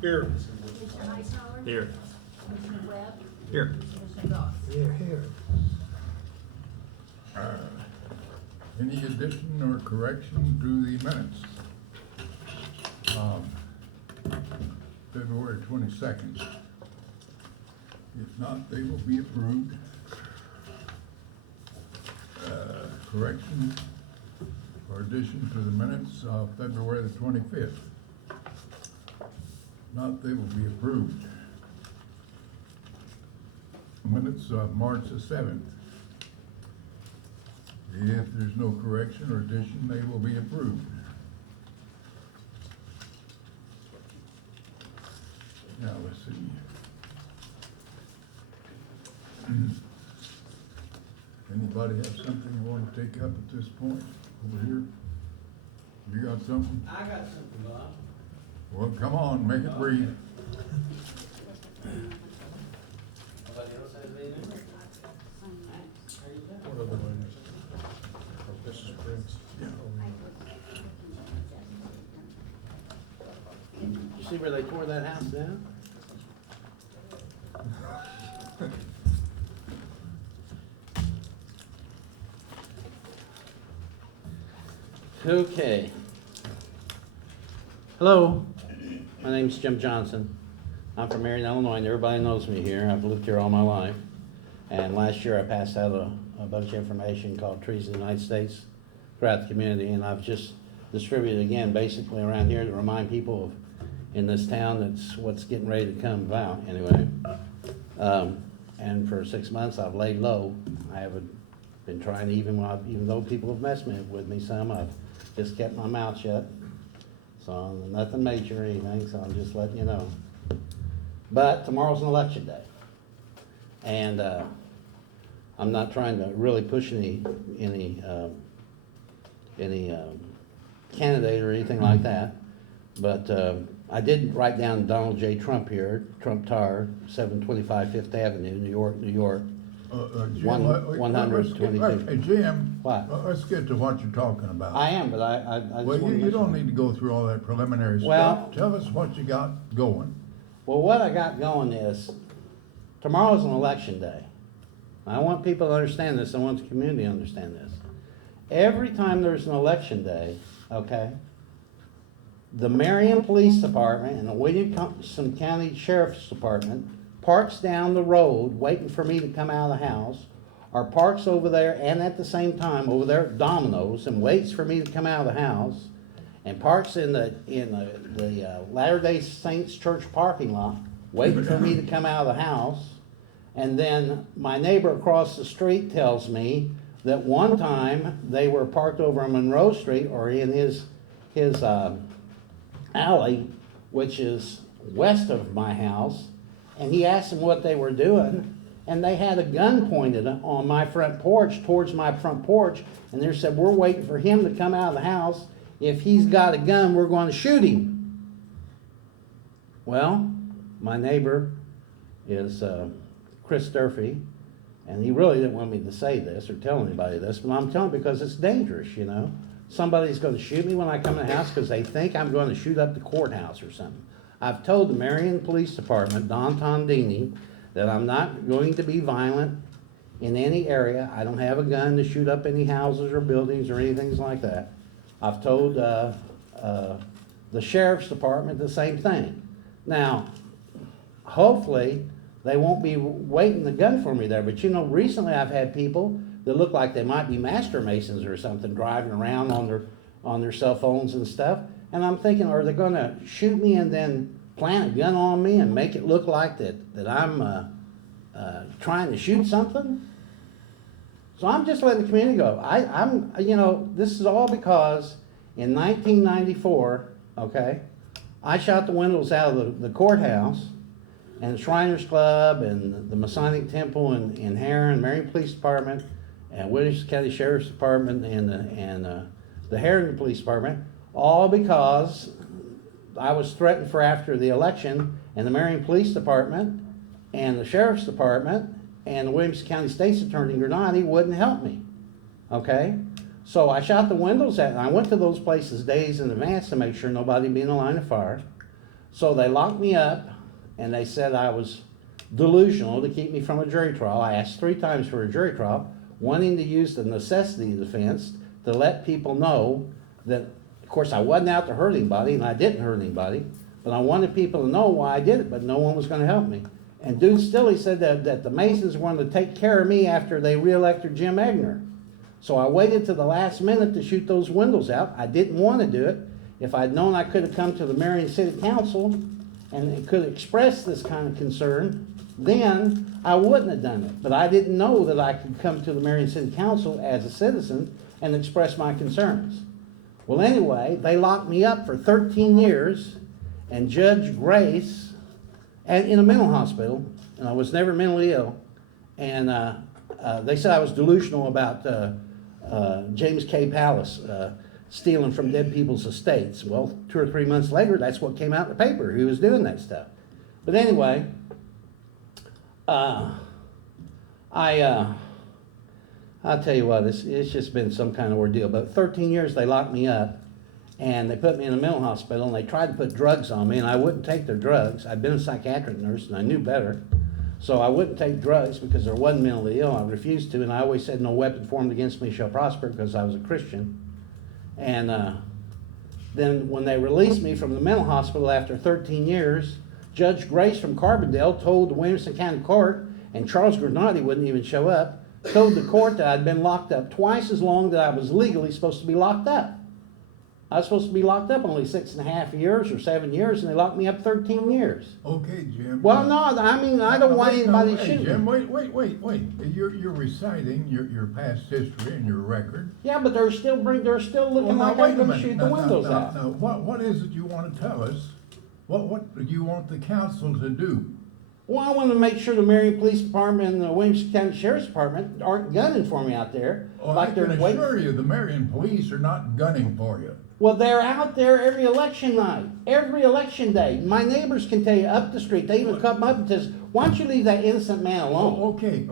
Here. Mr. Hightower? Here. Mr. Webb? Here. Mr. Goss? Here. Any addition or correction to the minutes? February 22nd. If not, they will be approved. Correction or addition to the minutes of February the 25th. Not, they will be approved. Minutes of March the 7th. If there's no correction or addition, they will be approved. Now, let's see. Anybody have something you want to take up at this point over here? You got something? I got something, Bob. Well, come on, make it brief. Nobody else has anything? What other ones? This is Prince. Yeah. You see where they tore that house down? Okay. Hello, my name's Jim Johnson. I'm from Marion, Illinois, and everybody knows me here. I've lived here all my life. And last year I passed out a bunch of information called Trees of the United States throughout the community, and I've just distributed again basically around here to remind people of in this town that's what's getting ready to come about anyway. And for 6 months I've laid low. I haven't been trying, even though people have messed with me some, I've just kept my mouth shut. So nothing major or anything, so I'm just letting you know. But tomorrow's an election day. And I'm not trying to really push any candidate or anything like that. But I did write down Donald J. Trump here, Trump Tower, 725 Fifth Avenue, New York, New York. Jim, 122. Hey, Jim. What? Let's get to what you're talking about. I am, but I just Well, want to you don't mention- need to go through all that preliminary Well- stuff. Tell us what you got going. Well, what I got going is, tomorrow's an election day. I want people to understand this, I want the community to understand this. Every time there's an election day, okay, the Marion Police Department and the Williamson County Sheriff's Department parks down the road waiting for me to come out of the house, or parks over there and at the same time over there at Domino's and waits for me to come out of the house, and parks in the Latter-day Saints Church parking lot, waiting for me to come out of the house. And then my neighbor across the street tells me that one time they were parked over on Monroe Street, or in his alley, which is west of my house, and he asked them what they were doing, and they had a gun pointed on my front porch, towards my front porch, and they said, "We're waiting for him to come out of the house. If he's got a gun, we're going to shoot him." Well, my neighbor is Chris Durfee, and he really didn't want me to say this or tell anybody this, but I'm telling because it's dangerous, you know. Somebody's going to shoot me when I come in the house because they think I'm going to shoot up the courthouse or something. I've told the Marion Police Department, Don Tondini, that I'm not going to be violent in any area. I don't have a gun to shoot up any houses or buildings or anything like that. I've told the Sheriff's Department the same thing. Now, hopefully, they won't be waiting the gun for me there. But you know, recently I've had people that look like they might be master masons or something driving around on their cell phones and stuff. And I'm thinking, are they going to shoot me and then plant a gun on me and make it look like that I'm trying to shoot something? So I'm just letting the community go. I'm you know, this is all because in 1994, okay, I shot the windows out of the courthouse and the Shriners Club and the Masonic Temple in Heron, Marion Police Department, and Williamson County Sheriff's Department and the Heron Police Department, all because I was threatened for after the election, and the Marion Police Department and the Sheriff's Department and the Williamson County State's Attorney Granati wouldn't help me. Okay? So I shot the windows out, and I went to those places days in advance to make sure nobody would be in the line of fire. So they locked me up, and they said I was delusional to keep me from a jury trial. I asked 3 times for a jury trial, wanting to use the necessity defense to let people know that, of course, I wasn't out to hurt anybody, and I didn't hurt anybody, but I wanted people to know why I did it, but no one was going to help me. And Dude Stilley said that the Masons wanted to take care of me after they reelected Jim Egner. So I waited to the last minute to shoot those windows out. I didn't want to do it. If I'd known I could have come to the Marion City Council and could express this kind of concern, then I wouldn't have done it. But I didn't know that I could come to the Marion City Council as a citizen and express my concerns. Well, anyway, they locked me up for 13 years, and Judge Grace, and in a mental hospital, and I was never mentally ill, and they said I was delusional about James K. Palace stealing from dead people's estates. Well, 2 or 3 months later, that's what came out in the paper. He was doing that stuff. But anyway, I'll tell you what, it's just been some kind of ordeal. But 13 years they locked me up, and they put me in a mental hospital, and they tried to put drugs on me, and I wouldn't take their drugs. I'd been a psychiatric nurse, and I knew better. So I wouldn't take drugs because I wasn't mentally ill. I refused to, and I always said, no weapon formed against me shall prosper, because I was a Christian. And then when they released me from the mental hospital after 13 years, Judge Grace from Carbondale told the Williamson County Court, and Charles Granati wouldn't even show up, told the court that I'd been locked up twice as long that I was legally supposed to be locked up. I was supposed to be locked up only 6.5 years or 7 years, and they locked me up 13 years. Okay, Jim. Well, no, I mean, I don't want anybody to shoot Jim, me. wait. You're reciting your past history and your record. Yeah, but they're still looking Now, like wait I'm a going to minute. shoot the windows out. Now, what is it you want to tell us? What do you want the council to do? Well, I want to make sure the Marion Police Department and the Williamson County Sheriff's Department aren't gunning for me out there. Well, I can assure you the Marion police are not gunning for you. Well, they're out there every election night, every election day. My neighbors can tell you up the street. They even come up and says, "Why don't you leave that innocent man alone?" Okay.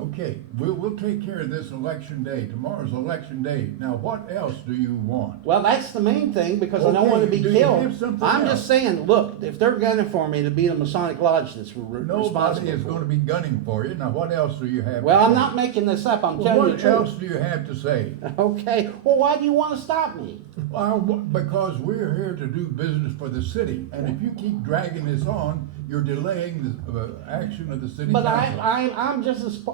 We'll take care of this election day. Tomorrow's election day. Now, what else do you want? Well, that's the main thing, because I don't Okay, want to be do you killed. have something I'm else? just saying, look, if they're gunning for me, to be the Masonic Lodge that's Nobody responsible is for going to it. be gunning for you. Now, what else do you have Well, to I'm say? not making this up. I'm Well, telling you what the else truth. do you have to say? Okay. Well, why do you want to stop me? Well, because we're here to do business for the city, and if you keep dragging this on, you're delaying the action of the city But council.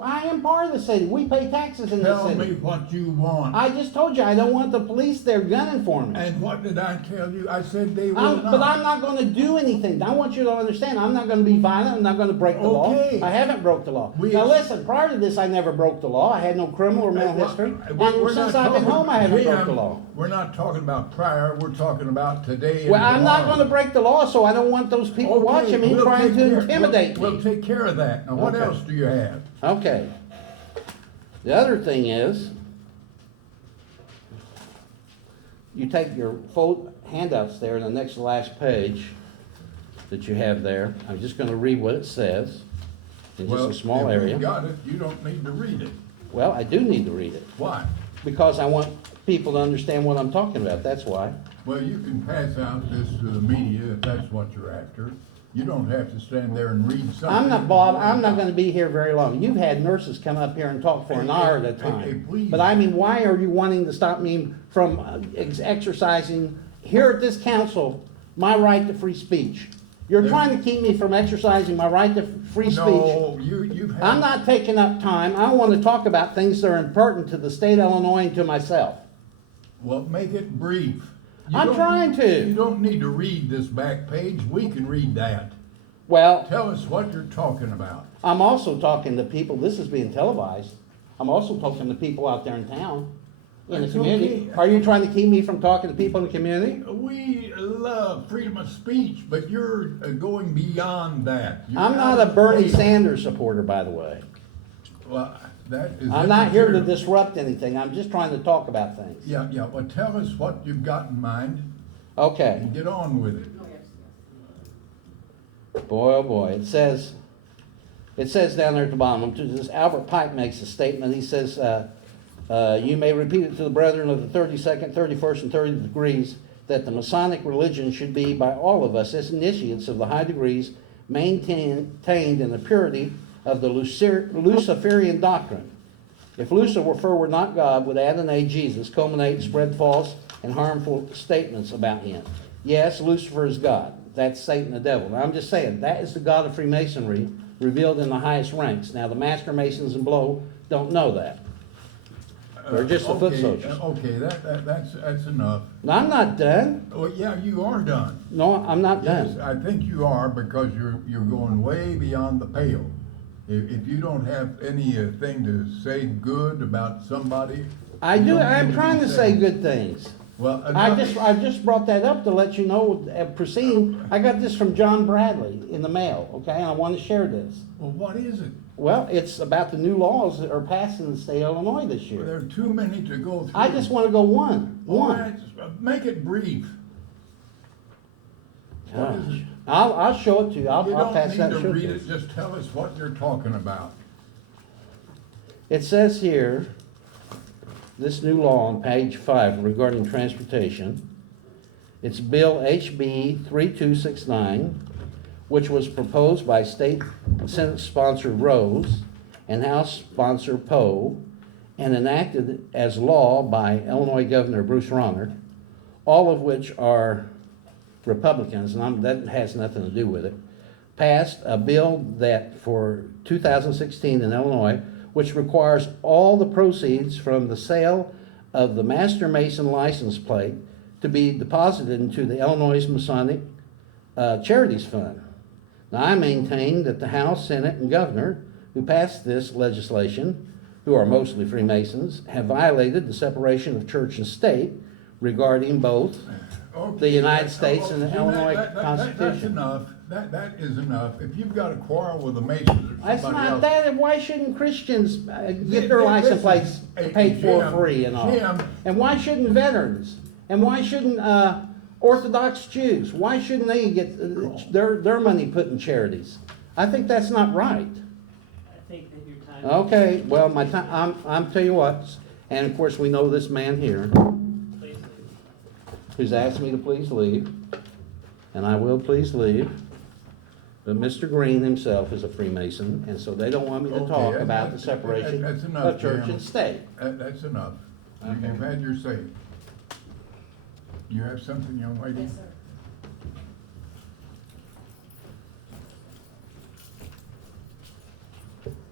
I am part of the city. We pay taxes in this Tell city. me what you want. I just told you I don't want the police there gunning for me. And what did I tell you? I said they will not. But I'm not going to do anything. I want you to understand. I'm not going to be violent. I'm not going to break the law. Okay. I haven't broke the law. We Now ex- listen, prior to this, I never broke the law. I had no criminal or mental Well, history. we're And since not I've been talking- home, I haven't broke Jim, the law. We're not talking about prior, we're talking about today and Well, I'm not tomorrow. going to break the law, so I don't want those people Okay, watching me we'll trying take to care- intimidate We'll me. take care of that. Now, what Okay. else do you have? Okay. The other thing is, you take your handouts there, in the next to last page that you have there. I'm just going to read what it says in just a small if area. you got it, you don't need to read it. Well, I do need to read it, Why? because I want people to understand what I'm talking about. That's why. Well, you can pass out this to the media if that's what you're after. You don't have to stand there and read something. I'm not, Bob, I'm not going to be here very long. You've had nurses come up here and talk for an hour at a Hey, time. please. But I mean, why are you wanting to stop me from exercising here at this council my right to free speech? You're trying to keep me from exercising my right to free speech. No, you've had. I'm not taking up time. I want to talk about things that are important to the state of Illinois and to myself. Well, make it brief. You I'm don't- trying to. You don't need to read this back page. We can read that. Well, Tell us what you're talking about. I'm also talking to people, this is being televised. I'm also talking to people out there in town, in the That's community. okay. Are you trying to keep me from talking to people in the community? We love freedom of speech, but you're going beyond that. You're I'm not out a of Bernie place. Sanders supporter, by the way. Well, that is. I'm not here to immaterial. disrupt anything. I'm just trying to talk about things. Yeah, well, tell us what you've got in mind Okay. and get on with it. Boy, oh boy. It says down there at the bottom, this Albert Pike makes a statement. He says, you may repeat it to the brethren of the 32nd, 31st, and 30th degrees. that the Masonic religion should be by all of us as initiates of the high degrees maintained in the purity of the Luciferian doctrine. If Lucifer were not God, would Adonai Jesus culminate and spread false and harmful statements about him? Yes, Lucifer is God. That's Satan the devil. Now, I'm just saying, that is the God of Freemasonry revealed in the highest ranks. Now, the Master Masons and below don't know that. They're just the foot Okay, soldiers. Okay, that's enough. No, I'm not done. Oh, yeah, you are done. No, I'm not Yes, done. I think you are, because you're going way beyond the pale. If you don't have anything to say good about somebody. I you do. don't I'm need to trying be to say saying- good things. Well, I just brought that up to let you know, proceeding. I got this from John Bradley in the mail, okay, and I want to share this. Well, what is it? Well, it's about the new laws that are passed in the state of Illinois this There year. are too many to go through. I just want to go one. All right, make it brief. What is Gosh. it? I'll show it to you. You I'll don't pass need that. to show read you. it, just tell us what you're talking about. It says here, this new law on page 5 regarding transportation, it's Bill HB 3269, which was proposed by State Senate sponsor Rose and House sponsor Poe, and enacted as law by Illinois Governor Bruce Rauner, all of which are Republicans, and that has nothing to do with it, passed a bill that for 2016 in Illinois, which requires all the proceeds from the sale of the Master Mason license plate to be deposited into the Illinois Masonic Charities Fund. Now, I maintain that the House, Senate, and Governor who passed this legislation, who are mostly Freemasons, have violated the separation of church and state regarding both Okay, the United States and the see, Illinois That's Constitution. enough. That is enough. If you've got a quarrel with the Masons or That's somebody not else. that, and why shouldn't Christians get their license plates paid for Jim, free and all? Jim. And why shouldn't veterans? And why shouldn't Orthodox Jews? Why shouldn't they get their money put in charities? I think that's not right. I think that your time. Okay, well, my time, I'm tell you what, and of course, we know this man here, Please leave. who's asked me to please leave, and I will please leave. But Mr. Green himself is a Freemason, and so they don't want me to Okay, talk that- about the that- separation that's enough, of church Jim. and state. That's enough. Okay. You've had your say. You have something, young lady? Yes, sir.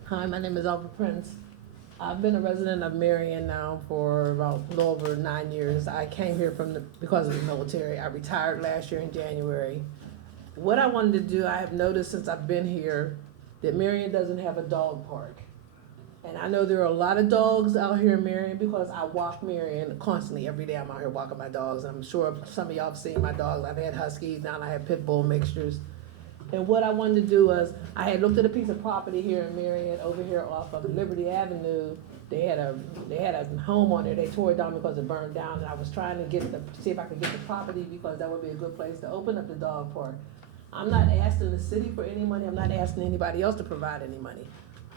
Hi, my name is Alva Prince. I've been a resident of Marion now for about a little over 9 years. I came here because of the military. I retired last year in January. What I wanted to do, I have noticed since I've been here that Marion doesn't have a dog park. And I know there are a lot of dogs out here in Marion because I walk Marion constantly. Every day I'm out here walking my dogs. I'm sure some of y'all have seen my dogs. I've had huskies, now I have pit bull mixtures. And what I wanted to do was, I had looked at a piece of property here in Marion, over here off of Liberty Avenue. They had a home on there. They tore it down because it burned down. And I was trying to see if I could get the property because that would be a good place to open up the dog park. I'm not asking the city for any money. I'm not asking anybody else to provide any money.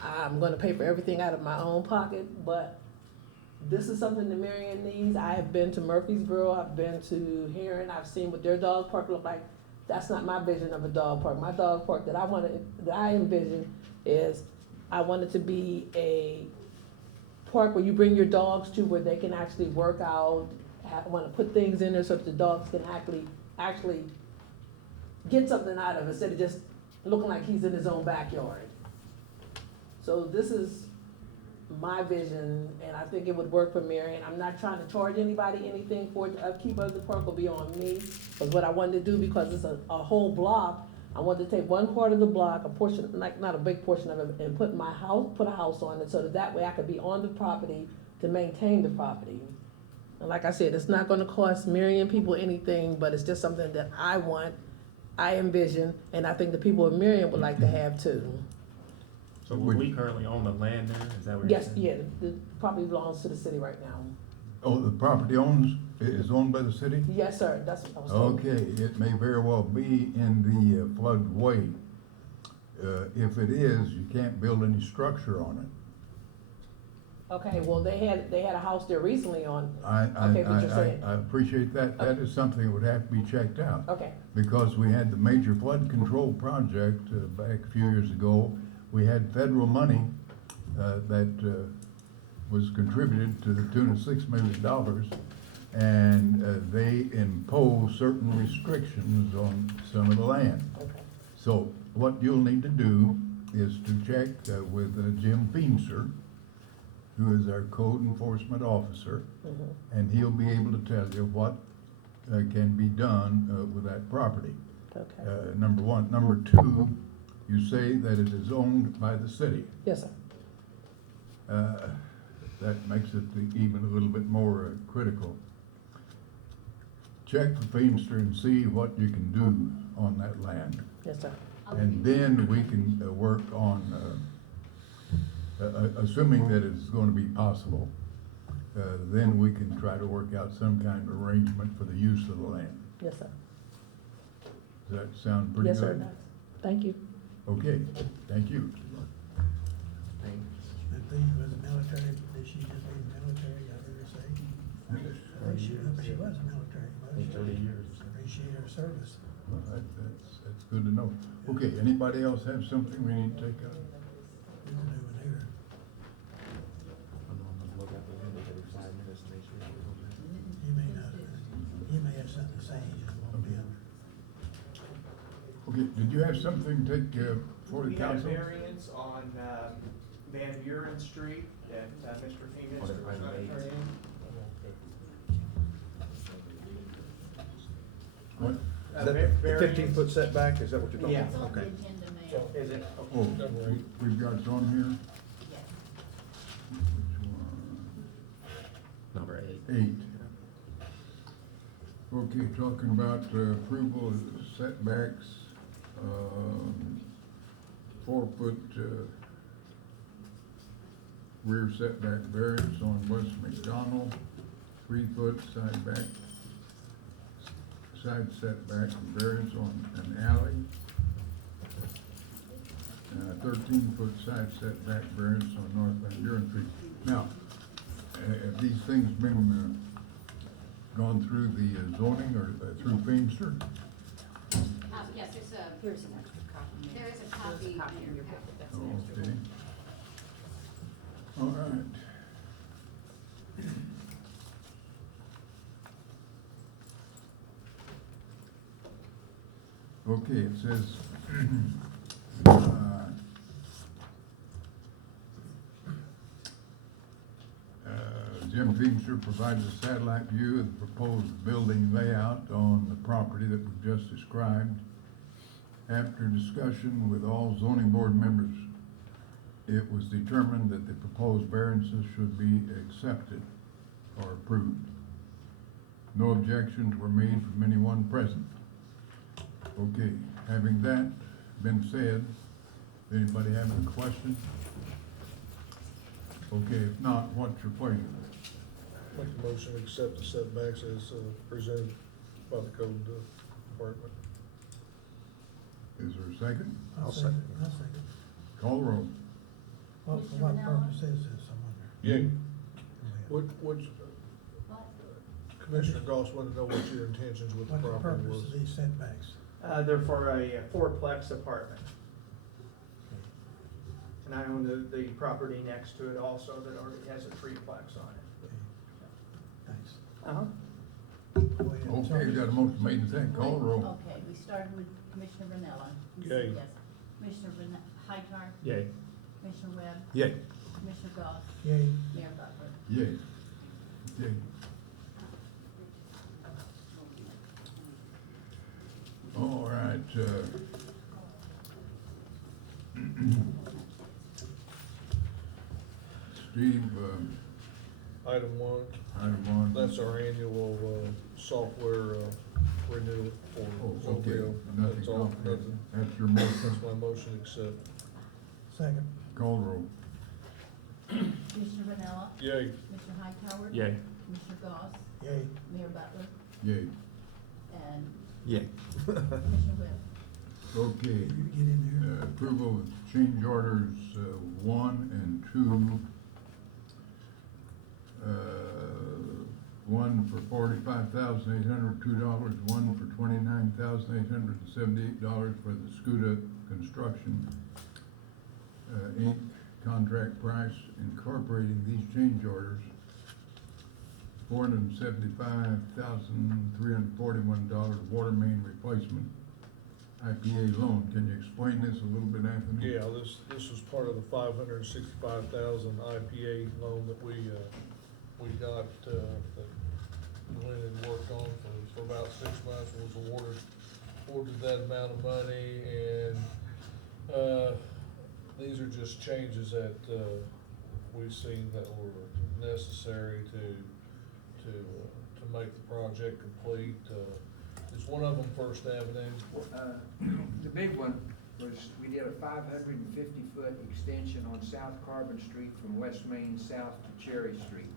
I'm gonna pay for everything out of my own pocket, but this is something that Marion needs. I have been to Murfreesboro, I've been to Heron, I've seen what their dog park look like. That's not my vision of a dog park. My dog park that I envision is, I want it to be a park where you bring your dogs to where they can actually work out. I wanna put things in there so that the dogs can actually get something out of it instead of just looking like he's in his own backyard. So this is my vision, and I think it would work for Marion. I'm not trying to charge anybody anything for it. The upkeep of the park will be on me. But what I wanted to do, because it's a whole block, I wanted to take one part of the block, a portion, like not a big portion of it, and put a house on it, so that way I could be on the property to maintain the property. And like I said, it's not gonna cost Marion people anything, but it's just something that I want, I envision, and I think the people of Marion would like to have too. So we currently own the land there, is that what you're Yes, saying? yeah, the property belongs to the city right now. Oh, the property is owned by the city? Yes, sir, that's what I was told. Okay, it may very well be in the floodway. If it is, you can't build any structure on Okay, well, they had a house there recently on, I Okay, but you're saying- appreciate that. That is something that would have to be checked out. okay, Because we had the major flood control project back a few years ago. We had federal money that was contributed to the tune of $6 million. And they imposed certain restrictions on some of the land. okay, So what you'll need to do is to check with Jim Feenstra, who is our code enforcement officer, and he'll be able to tell you what can be done with that property. okay. Number one. Number two, you say that it is owned by the city. Yes, sir. That makes it even a little bit more critical. Check with Feenstra and see what you can do on that land. Yes, sir. And then we can work on, assuming that it's gonna be possible, then we can try to work out some kind of arrangement for the use of the land. Yes, sir. Does that sound pretty good? Yes, sir, it does. Thank you. Okay, thank you. The thing was military, did she just leave the military, I heard her say? She was military, but she 30 years. appreciate her service. Well, that's good to know. Okay, anybody else have something we need to take up? Good to do with her. You may have something to say, you just won't be under. Okay, did you have something to take for the We had a council? variance on Van Buren Street that Mr. Phoenix was Item trying to eight. turn in. What? Is that the 15-foot setback, is that what you're talking Yeah. It's about? on the Okay. agenda, Mayor. Is it? Oh, we've got it on here. Yes. Which Number 8. one? 8. Okay, talking about approval of setbacks, 4-foot rear setback variance on West McDonald, 3-foot side setback variance on an alley, 13-foot side setback variance on North Van Buren Street. Now, have these things been gone through the zoning or through Feenstra? Yes, there's an extra copy. There is a copy in your packet, that's an extra Okay. one. All right. Okay, it says, Jim Feenstra provides a satellite view of the proposed building layout on the property that we just described. After discussion with all zoning board members, it was determined that the proposed variances should be accepted or approved. No objections were made from anyone present. Okay, having that been said, anybody have any questions? Okay, if not, what's your pleasure? Make a motion to accept the setbacks as presented by the code department. Is there a second? I'll second. I'll second. Call the roll. Well, for what purpose is this, I wonder? Yeah. What What, Commissioner Goss wanted to know what your intentions with the the property purpose was. of these setbacks? They're for a fourplex apartment. And I own the property next to it also that already has a threeplex on it. Okay. Thanks. Uh-huh. Go ahead. Okay, got a motion made and second, call the roll. Okay, we started with Commissioner Vanilla. He Yay. said yes. Commissioner Hightower, Yay. Commissioner Webb, Yay. Commissioner Goss, Yay. Mayor Butler. Yay. Yay. All right, Steve, Item 1, item 1. that's our annual software renewal Oh, for okay, Zobrio. nothing That's all, complicated. nothing. That's your motion, That's my motion to accept. Second. call the roll. Commissioner Vanilla, Yay. Commissioner Hightower. Yay. Commissioner Goss, Yay. Mayor Butler, Yay. and Yay. Commissioner Webb. Okay, You get in there. approval of change orders 1 and 2 One for $45,802, one for $29,878 for the Scuda Construction, Inc. contract price incorporating these change orders. $475,341 water main replacement, IPA loan. Can you explain this a little bit, Anthony? Yeah, this was part of the $565,000 IPA loan that we got, that went and worked on for about 6 months, and was awarded that amount of money, and, these are just changes that, we've seen that were necessary to make the project complete. Is one of them First Avenue? The big one was, we did a 550-foot extension on South Carbon Street from West Main south to Cherry Street.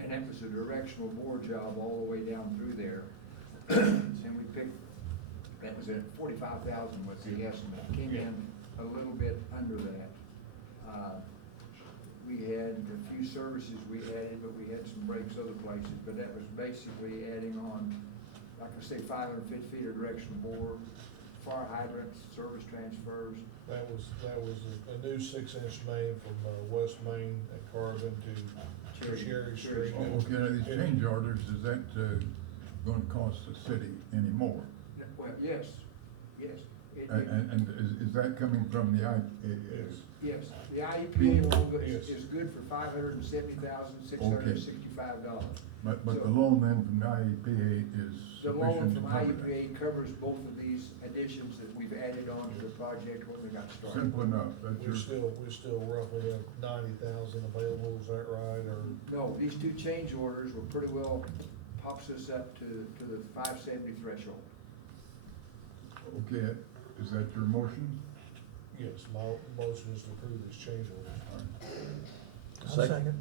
And that was a directional bore job all the way down through there. And we picked, that was at $45,000 was the estimate. Came in a little bit under that. We had a few services we added, but we had some breaks other places. But that was basically adding on, like I say, 550 feet of directional bore, fire hydrants, service transfers. That was a new 6-inch main from, West Main at Carbon to Cherry Street. Oh, okay, now these change orders, is that, gonna cost the city any more? Well, yes, yes. And is that coming from the Yes, the IEPA loan Yes. is good for $570,665. But So- the loan then from the IEPA is The loan sufficient to from cover that? IEPA covers both of these additions that we've added on to the project when we got started. Simple enough, that's We your, still roughly have 90,000 available, is that right, or? No, these two change orders were pretty well, pops us up to the 570 threshold. okay, is that your motion? Yes, my motion is to approve this change order. I'll second.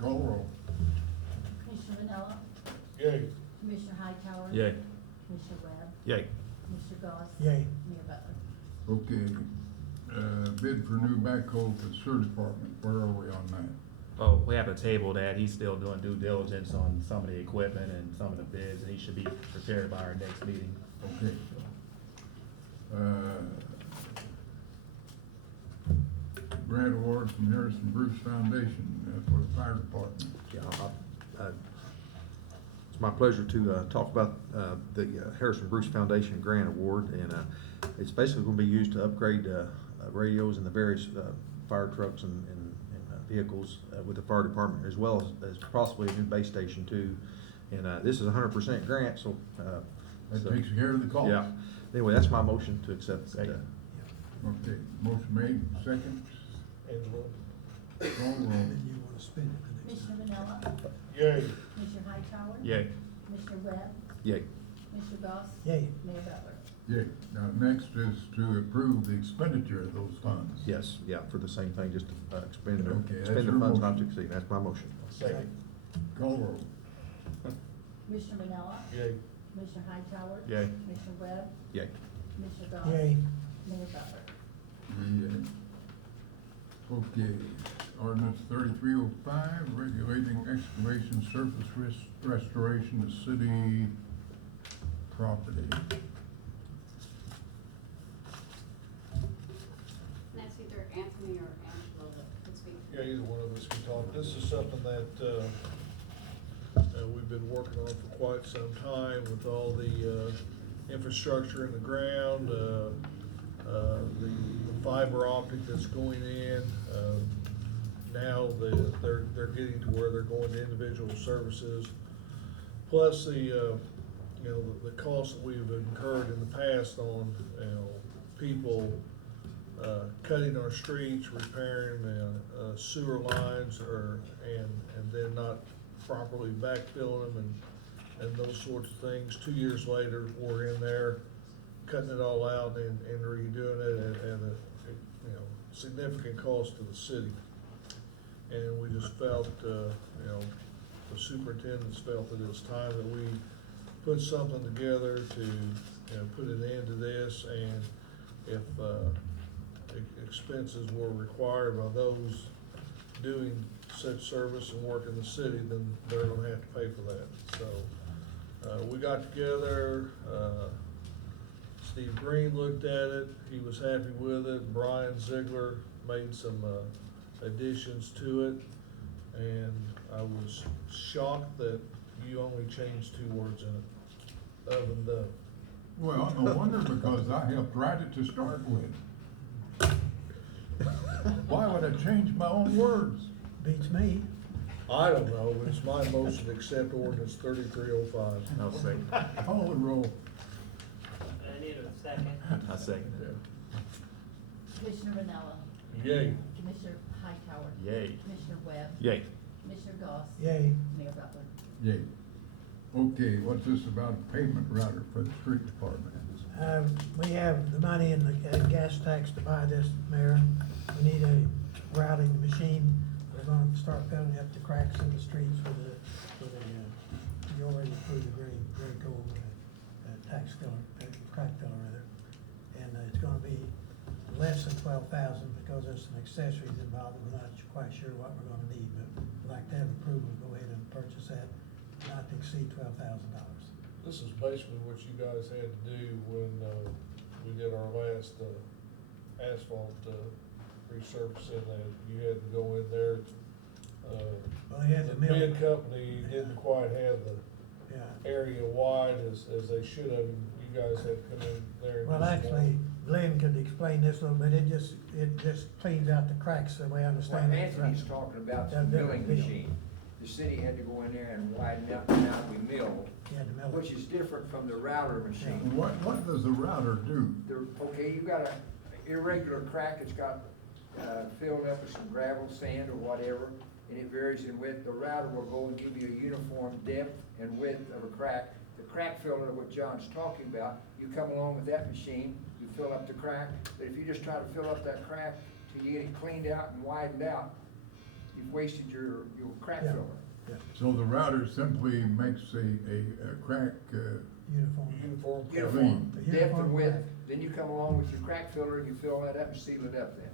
Call roll. Commissioner Vanilla, Yay. Commissioner Hightower. Yay. Commissioner Webb, Yay. Commissioner Goss. Yay. Mayor Butler. Okay, bid for new backhoe for the sewer department, where are we on that? Oh, we have to table that. He's still doing due diligence on some of the equipment and some of the bids, and he should be prepared by our next meeting. Okay. Grant award from Harrison Bruce Foundation for the fire department. Yeah, it's my pleasure to talk about the Harrison Bruce Foundation Grant Award, and it's basically going to be used to upgrade radios in the various fire trucks and vehicles with the fire department, as well as possibly a new base station too. And this is a 100% grant, so That takes care of the cost. yeah. Anyway, that's my motion to accept. Second. Okay, motion made, second, Angelo? call roll. And you wanna spend it the next Commissioner time. Vanilla, Yay. Commissioner Hightower. Yay. Commissioner Webb, Yay. Commissioner Goss. Yay. Mayor Butler. Yeah, now next is to approve the expenditure of those funds. Yes, yeah, for the same thing, just to expend Okay, that's the your funds not to motion. exceed. That's my motion. Second. Call roll. Commissioner Vanilla, Yay. Commissioner Hightower. Yay. Commissioner Webb, Yay. Commissioner Goss. Yay. Mayor Butler. Yeah. Okay, ordinance 3305, regulating excavation surface restoration of city property. That's either Anthony or Angelo that could speak. Yeah, either one of us can talk. This is something that, we've been working on for quite some time with all the, infrastructure in the ground, the fiber optic that's going in. Now they're getting to where they're going to individual services. Plus the cost that we've incurred in the past on, people, cutting our streets, repairing, sewer lines and then not properly backfilling them and those sorts of things. 2 years later, we're in there cutting it all out and redoing it at a significant cost to the city. And we just felt, the superintendents felt that it was time that we put something together to put an end to this, and if expenses were required by those doing such service and work in the city, then they're gonna have to pay for that. So, we got together, Steve Green looked at it, he was happy with it, Brian Ziegler made some, additions to it, and I was shocked that you only changed 2 words in it, other than the. Well, no wonder, because I helped write it to start with. Why would I change my own words? Beats me. I don't know, but it's my motion to accept ordinance 3305. I'll second. Call the roll. I need a second. I second it. Commissioner Vanella, Yay. Commissioner Hightower, Yay. Commissioner Webb, Yay. Commissioner Goss, Yay. Mayor Butler. Yay. Okay, what's this about a payment router for the street department? We have the money in the gas tax to buy this, Mayor. We need a routing machine. We're gonna start filling up the cracks in the streets with a, you already approved the gray gold, tax filler, crack filler rather. And it's gonna be less than 12,000 because there's some accessories involved. We're not quite sure what we're gonna need, but we'd like to have approval to go ahead and purchase that, not to exceed $12,000. This is basically what you guys had to do when, we did our last, asphalt, resurfacing that. You had to go in there, Well, they had the the mill. bid company didn't quite have the Yeah. area wide as they should have. You guys had to come in there and. Well, do some actually, more. Glenn could explain this a little bit. It just cleans out the cracks the way I What understand it. Anthony's talking about is the That milling mill. machine. The city had to go in there and widen out the amount we mill, Yeah, the mill. which is different from the router machine. What does the router do? Okay, you got a irregular crack, it's got, filled up with some gravel, sand, or whatever, and it varies in width. The router will go and give you a uniform depth and width of a crack. The crack filler, what John's talking about, you come along with that machine, you fill up the crack, but if you just try to fill up that crack till you get it cleaned out and widened out, you've wasted your crack Yeah. filler. So the router simply makes a crack, Uniform. Uniform. Uniform, The depth uniform and width, crack. then you come along with your crack filler and you fill that up and seal it up then.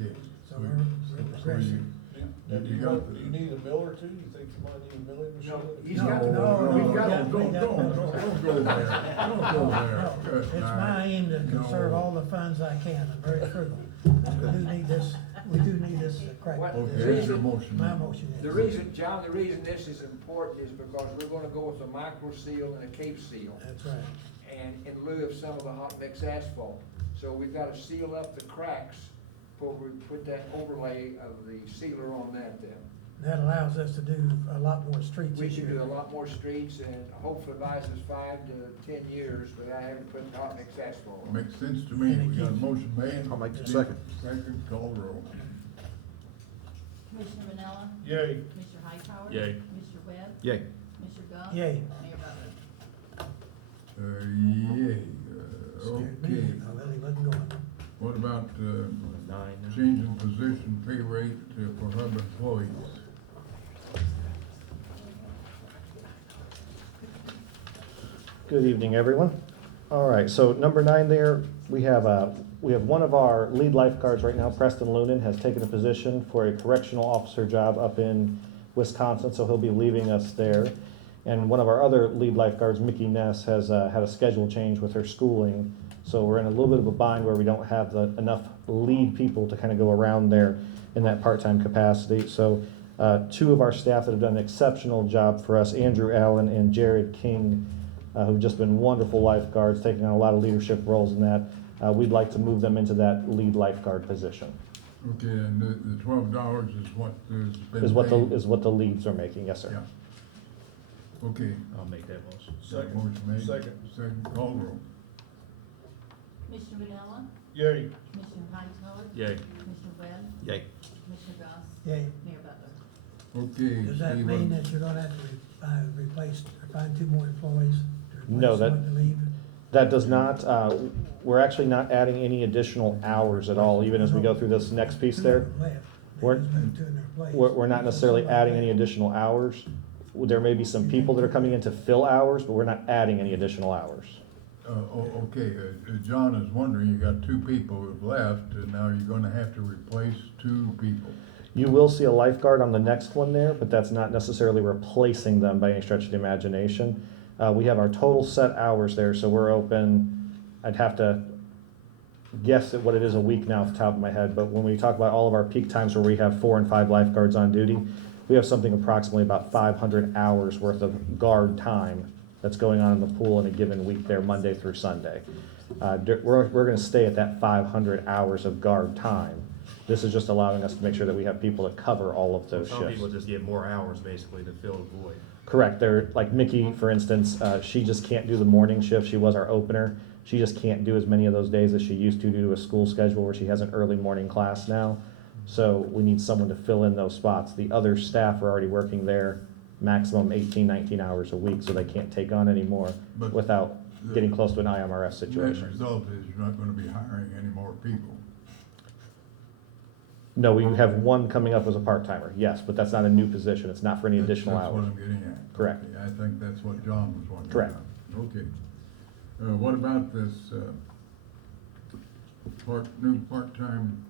okay. So we're progressive. Now, do You you got want, the- do you need a mill or two? You think you might need a milling machine? No, he's No, got the, no, we've no, got, yeah. Don't go there. Don't go there. No, Good it's night. my aim to conserve No. all the funds I can. I'm very frugal. We do need this crack. What- Okay, The that's your reason- motion. My motion is. the reason, John, the reason this is important is because we're gonna go with a micro seal and a cape seal. That's right. And in lieu of some of the hot mix asphalt. So we've gotta seal up the cracks before we put that overlay of the sealer on that then. That allows us to do a lot more streets We this should year. do a lot more streets and hopefully buys us 5 to 10 years without having to put hot mix asphalt on. Makes sense to me. We got a motion made. I'll make the Steve, second. Second, call the roll. Commissioner Vanella, Yay. Commissioner Hightower. Yay. Commissioner Webb, Yay. Commissioner Goss. Yay. Mayor Butler. Yay, Scared me. okay. I really wasn't going. What about, 9. changing position pay rate for hub employees? Good evening, everyone. All right, so number 9 there, we have one of our lead lifeguards right now, Preston Lunan, has taken a position for a correctional officer job up in Wisconsin, so he'll be leaving us there. And one of our other lead lifeguards, Mickey Ness, has had a schedule change with her schooling. So we're in a little bit of a bind where we don't have enough lead people to kind of go around there in that part-time capacity. So 2 of our staff that have done an exceptional job for us, Andrew Allen and Jared King, who've just been wonderful lifeguards, taking on a lot of leadership roles in that. We'd like to move them into that lead lifeguard position. Okay, and the $12 is what has been paid? Is what the leads are making, yes, sir. Yeah. Okay, I'll make that motion. that motion made. Second. Second, call the roll. Commissioner Vanella, Yay. Commissioner Hightower. Yay. Commissioner Webb, Yay. Commissioner Goss, Yay. Mayor Butler. Okay, Does that Steve, mean that you're gonna have to replace, or find 2 more employees to No, replace someone to leave? That does not, we're actually not adding any additional hours at all, even as we go through this next piece there. 2 of them left. They We're- just moved 2 in their place. We're not necessarily adding any additional hours. There may be some people that are coming in to fill hours, but we're not adding any additional hours. Okay, John is wondering, you got 2 people who've left, and now you're gonna have to replace 2 people. You will see a lifeguard on the next one there, but that's not necessarily replacing them by any stretch of the imagination. We have our total set hours there, so we're open, I'd have to guess at what it is a week now off the top of my head, but when we talk about all of our peak times where we have 4 and 5 lifeguards on duty, we have something approximately about 500 hours worth of guard time that's going on in the pool in a given week there, Monday through Sunday. We're gonna stay at that 500 hours of guard time. This is just allowing us to make sure that we have people to cover all of those Some people shifts. just get more hours basically to fill the void. Correct, they're, like Mickey, for instance, she just can't do the morning shift, she was our opener. She just can't do as many of those days as she used to due to a school schedule where she has an early morning class now. So we need someone to fill in those spots. The other staff are already working there maximum 18, 19 hours a week, so they can't take on any more But without the getting close to an IMRS Net situation. result is you're not gonna be hiring any more people. No, we have one coming up as a part-timer, yes, but that's not a new position. It's not for any additional That's what hours. I'm getting at. Correct. Okay, I think that's what John was wondering Correct. about. Okay. What about this, new part-time?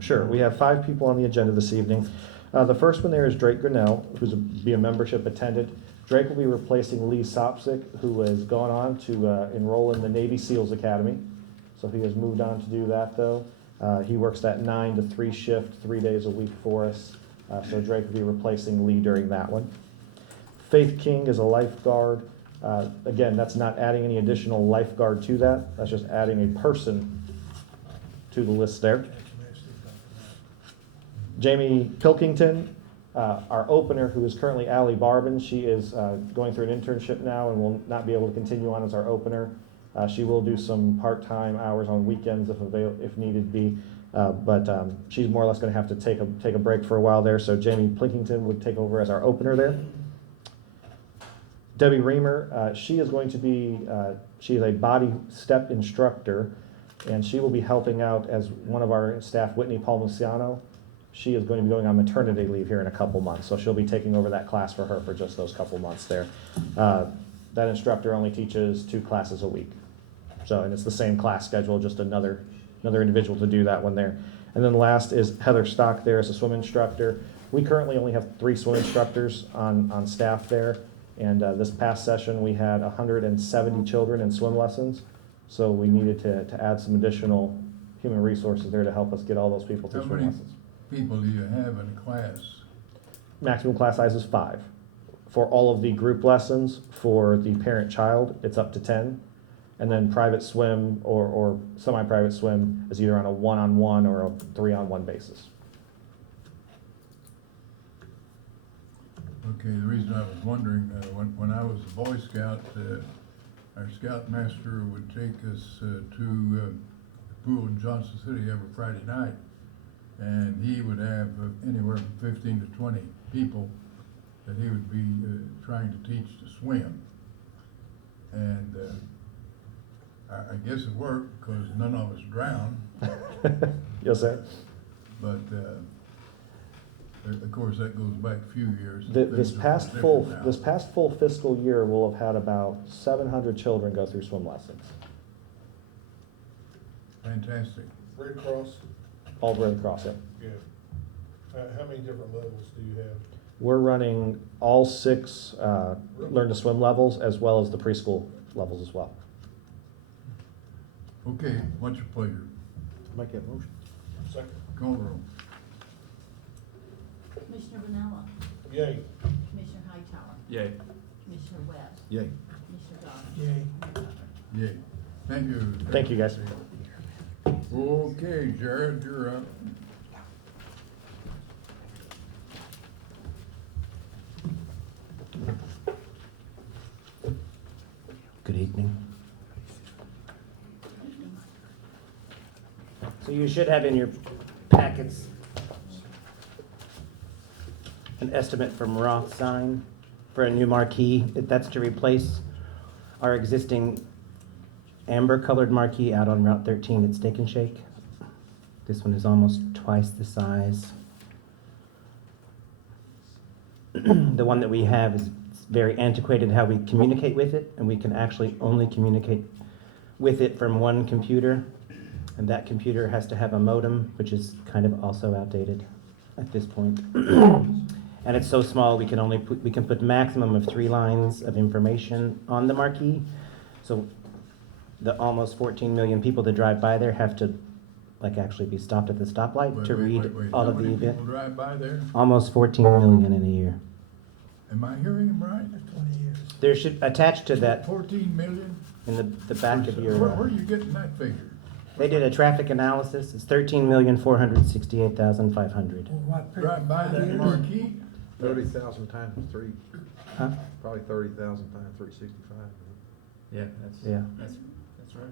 Sure, we have 5 people on the agenda this evening. The first one there is Drake Grinnell, be a membership attendant. Drake will be replacing Lee Sopsick, who has gone on to enroll in the Navy SEALs Academy. So he has moved on to do that, though. He works that 9 to 3 shift, 3 days a week for us. So Drake will be replacing Lee during that one. Faith King is a lifeguard. Again, that's not adding any additional lifeguard to that. That's just adding a person to the list there. Jamie Pilkington, our opener, who is currently Allie Barbin. She is going through an internship now and will not be able to continue on as our opener. She will do some part-time hours on weekends if needed be, but she's more or less going to have to take a break for a while there. So Jamie Pilkington would take over as our opener there. Debbie Reamer, she is going to be, she is a body step instructor, and she will be helping out as one of our staff, Whitney Palmiciano. She is going to be going on maternity leave here in a couple months, so she'll be taking over that class for her for just those couple months there. That instructor only teaches 2 classes a week. So, and it's the same class schedule, just another individual to do that one there. And then last is Heather Stock there as a swim instructor. We currently only have 3 swim instructors on staff there. And this past session, we had 170 children in swim lessons. So we needed to add some additional human resources there to help us get all those people through How swim many lessons. people do you have in a class? Maximum class size is 5. For all of the group lessons, for the parent-child, it's up to 10. And then private swim or semi-private swim is either on a 1-on-1 or a 3-on-1 basis. Okay, the reason I was wondering, when I was a Boy Scout, our scoutmaster would take us to the pool in Johnson City every Friday night, and he would have anywhere from 15 to 20 people that he would be trying to teach to swim. And I guess it worked because none of us drowned, Yes, sir. but of course that goes back a few years. This Things are past different now. this past full fiscal year, we'll have had about 700 children go through swim lessons. Fantastic. Red Cross, All the way across it. yeah. How many different levels do you have? We're running all 6 learn to swim levels as well as the preschool levels as well. Okay, what's your pleasure? Make that motion. Second. Call the roll. Commissioner Vanella, Yay. Commissioner Hightower, Yay. Commissioner West, Yay. Commissioner Dodd. Yay. Yay. Thank you. Thank you, guys. Okay, Jared, you're up. Good evening. So you should have in your packets an estimate from Roth Sign for a new marquee. That's to replace our existing amber-colored marquee out on Route 13 at Steak and Shake. This one is almost twice the size. The one that we have is very antiquated how we communicate with it, and we can actually only communicate with it from one computer, and that computer has to have a modem, which is kind of also outdated. at this point. And it's so small, we can put maximum of 3 lines of information on the marquee. So the almost 14 million people that drive by there have to like actually be stopped at the stoplight to read all of the How event. many people drive by there? Almost 14 million in a year. Am I hearing him right? 20 years. There should, attached to that, 14 million? in the back of your, Where are you getting that figure? they did a traffic analysis, it's 13,468,500. Well, what, Drive by that marquee? 30,000 times 3, Huh? probably 30,000 times 365. Yeah, Yeah. that's right.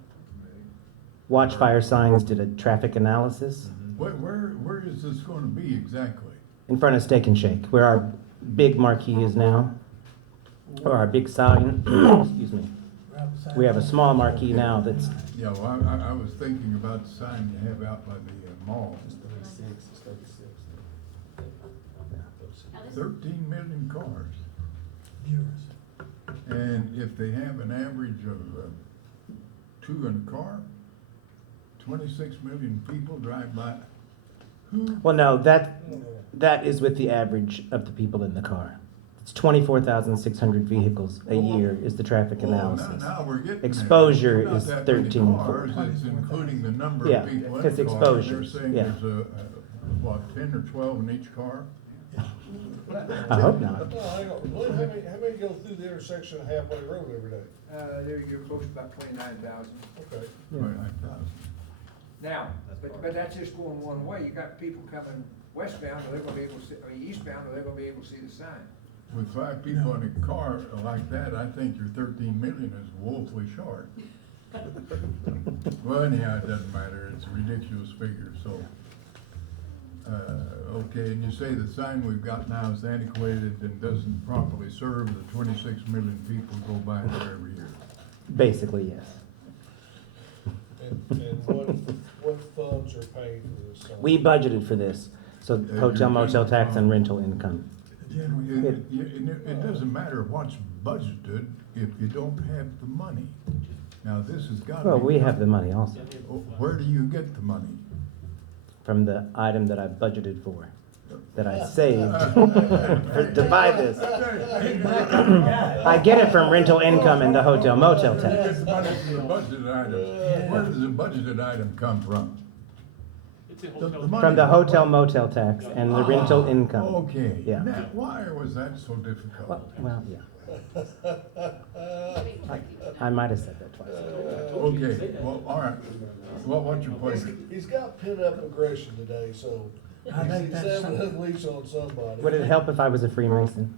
Watchfire Signs did a traffic analysis Where is this gonna be exactly? in front of Steak and Shake, where our big marquee is now, or our big sign, excuse me. right beside We have a the- small marquee now that's, Yeah, well, I was thinking about the sign you have out by the mall. It's 36, it's 36. Now, this 13 million cars. Viewers. And if they have an average of 2 in a car, 26 million people drive by. Who? well, no, that is with the average of the people in the car. It's 24,600 vehicles a year is the traffic Oh, analysis. now we're getting there. Exposure Not is that many 13. cars, it's including the number Yeah, of people in it's the car. exposure, They're saying yeah. there's what, 10 or 12 in each car? I hope not. No, hang on, Lou, how many go through the intersection of Halfway Road every day? There you're close to about 29,000. Okay. 29,000. Now, but that's just going one way. You got people coming westbound, or they're gonna be able to see, I mean, eastbound, or they're gonna be able to see the sign. With 5 people in a car like that, I think your 13 million is woefully short. Well, anyhow, it doesn't matter, it's a ridiculous figure, so. Okay, and you say the sign we've got now is antiquated and doesn't properly serve the 26 million people who go by there every year. Basically, yes. And what funds are paying for this? We budgeted for this, so hotel, motel tax, and rental income. It doesn't matter what's budgeted if you don't have the money. Now, this has got to be. Well, we have the money also, Where do you get the money? from the item that I budgeted for, that I saved to buy this. I get it from rental income and the hotel, motel You tax. get the money from the budgeted item. Where does the budgeted item come from? From the hotel, motel tax and the rental income. Okay. Yeah. Now, why was that so difficult? Well, yeah. I might have said that twice. Okay, well, all right. Well, what's your pleasure? He's got pent-up aggression today, so I think he's that's having something. a leash on somebody. Would it help if I was a Freemason?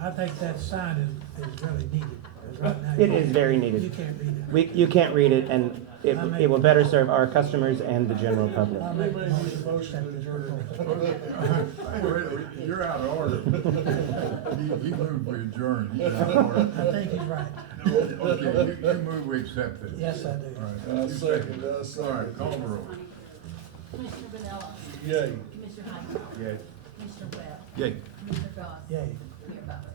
I think that sign is really needed, 'cause right now. It is very needed. You can't read it. You can't read it, and it will better serve our customers and the general public. I'll make a motion to accept this proposal. You're out of order. He moved we adjourn. He's out of order. I think he's right. Okay, you move we accept it. Yes, I do. All right. I second, I second. All right, call the roll. Commissioner Vanilla. Yay. Commissioner Hyde. Yay. Commissioner Webb. Yay. Commissioner Goss. Yay. Mayor Butler.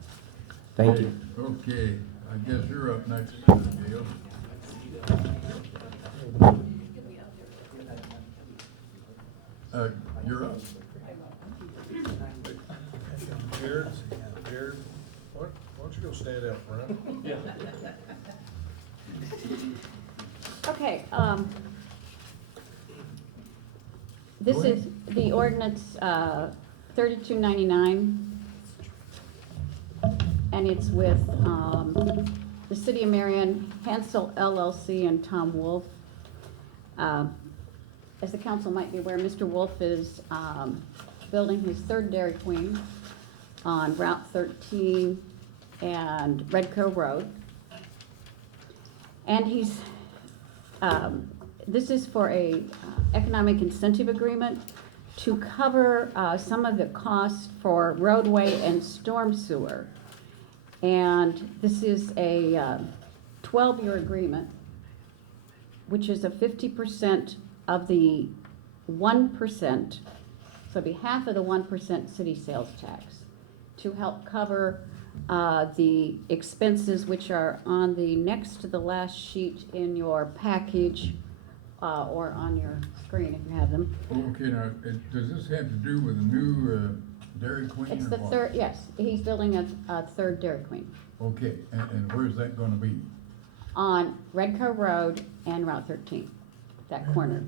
Thank you. Okay, I guess you're up next, Dale. You're up. Jared, why don't you go stand out front? Okay, this is the ordinance, 3299. And it's with, the City of Marion, Hansel LLC, and Tom Wolf. As the council might be aware, Mr. Wolf is, building his third Dairy Queen on Route 13 and Red Cove Road. And he's, this is for a economic incentive agreement to cover some of the costs for roadway and storm sewer. And this is a 12-year agreement, which is a 50% of the 1%, so it'd be half of the 1% city sales tax, to help cover the expenses which are on the next to the last sheet in your package or on your screen if you have them. Okay, now, does this have to do with a new Dairy Queen It's or the what? third, yes, he's building a third Dairy Queen Okay, and where's that gonna be? on Redco Road and Route 13, that corner,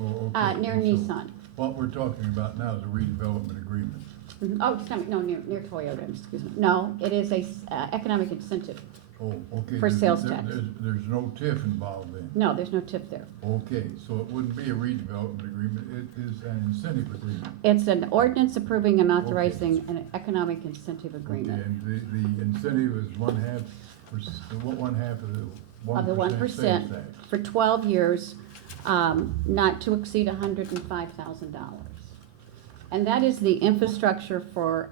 Oh, okay. near So Nissan. What we're talking about now is a redevelopment agreement. Mhm. Oh, no, near Toyota, excuse me. No, it is a economic incentive. Oh, okay. For there's- sales there- tax. There's no TIF involved then? No, there's no tip there. Okay, so it wouldn't be a redevelopment agreement, it is an incentive agreement. It's an ordinance approving and authorizing an economic incentive Okay, agreement and the incentive is one half of the of the 1% 1% sales tax. for 12 years, not to exceed $105,000. And that is the infrastructure for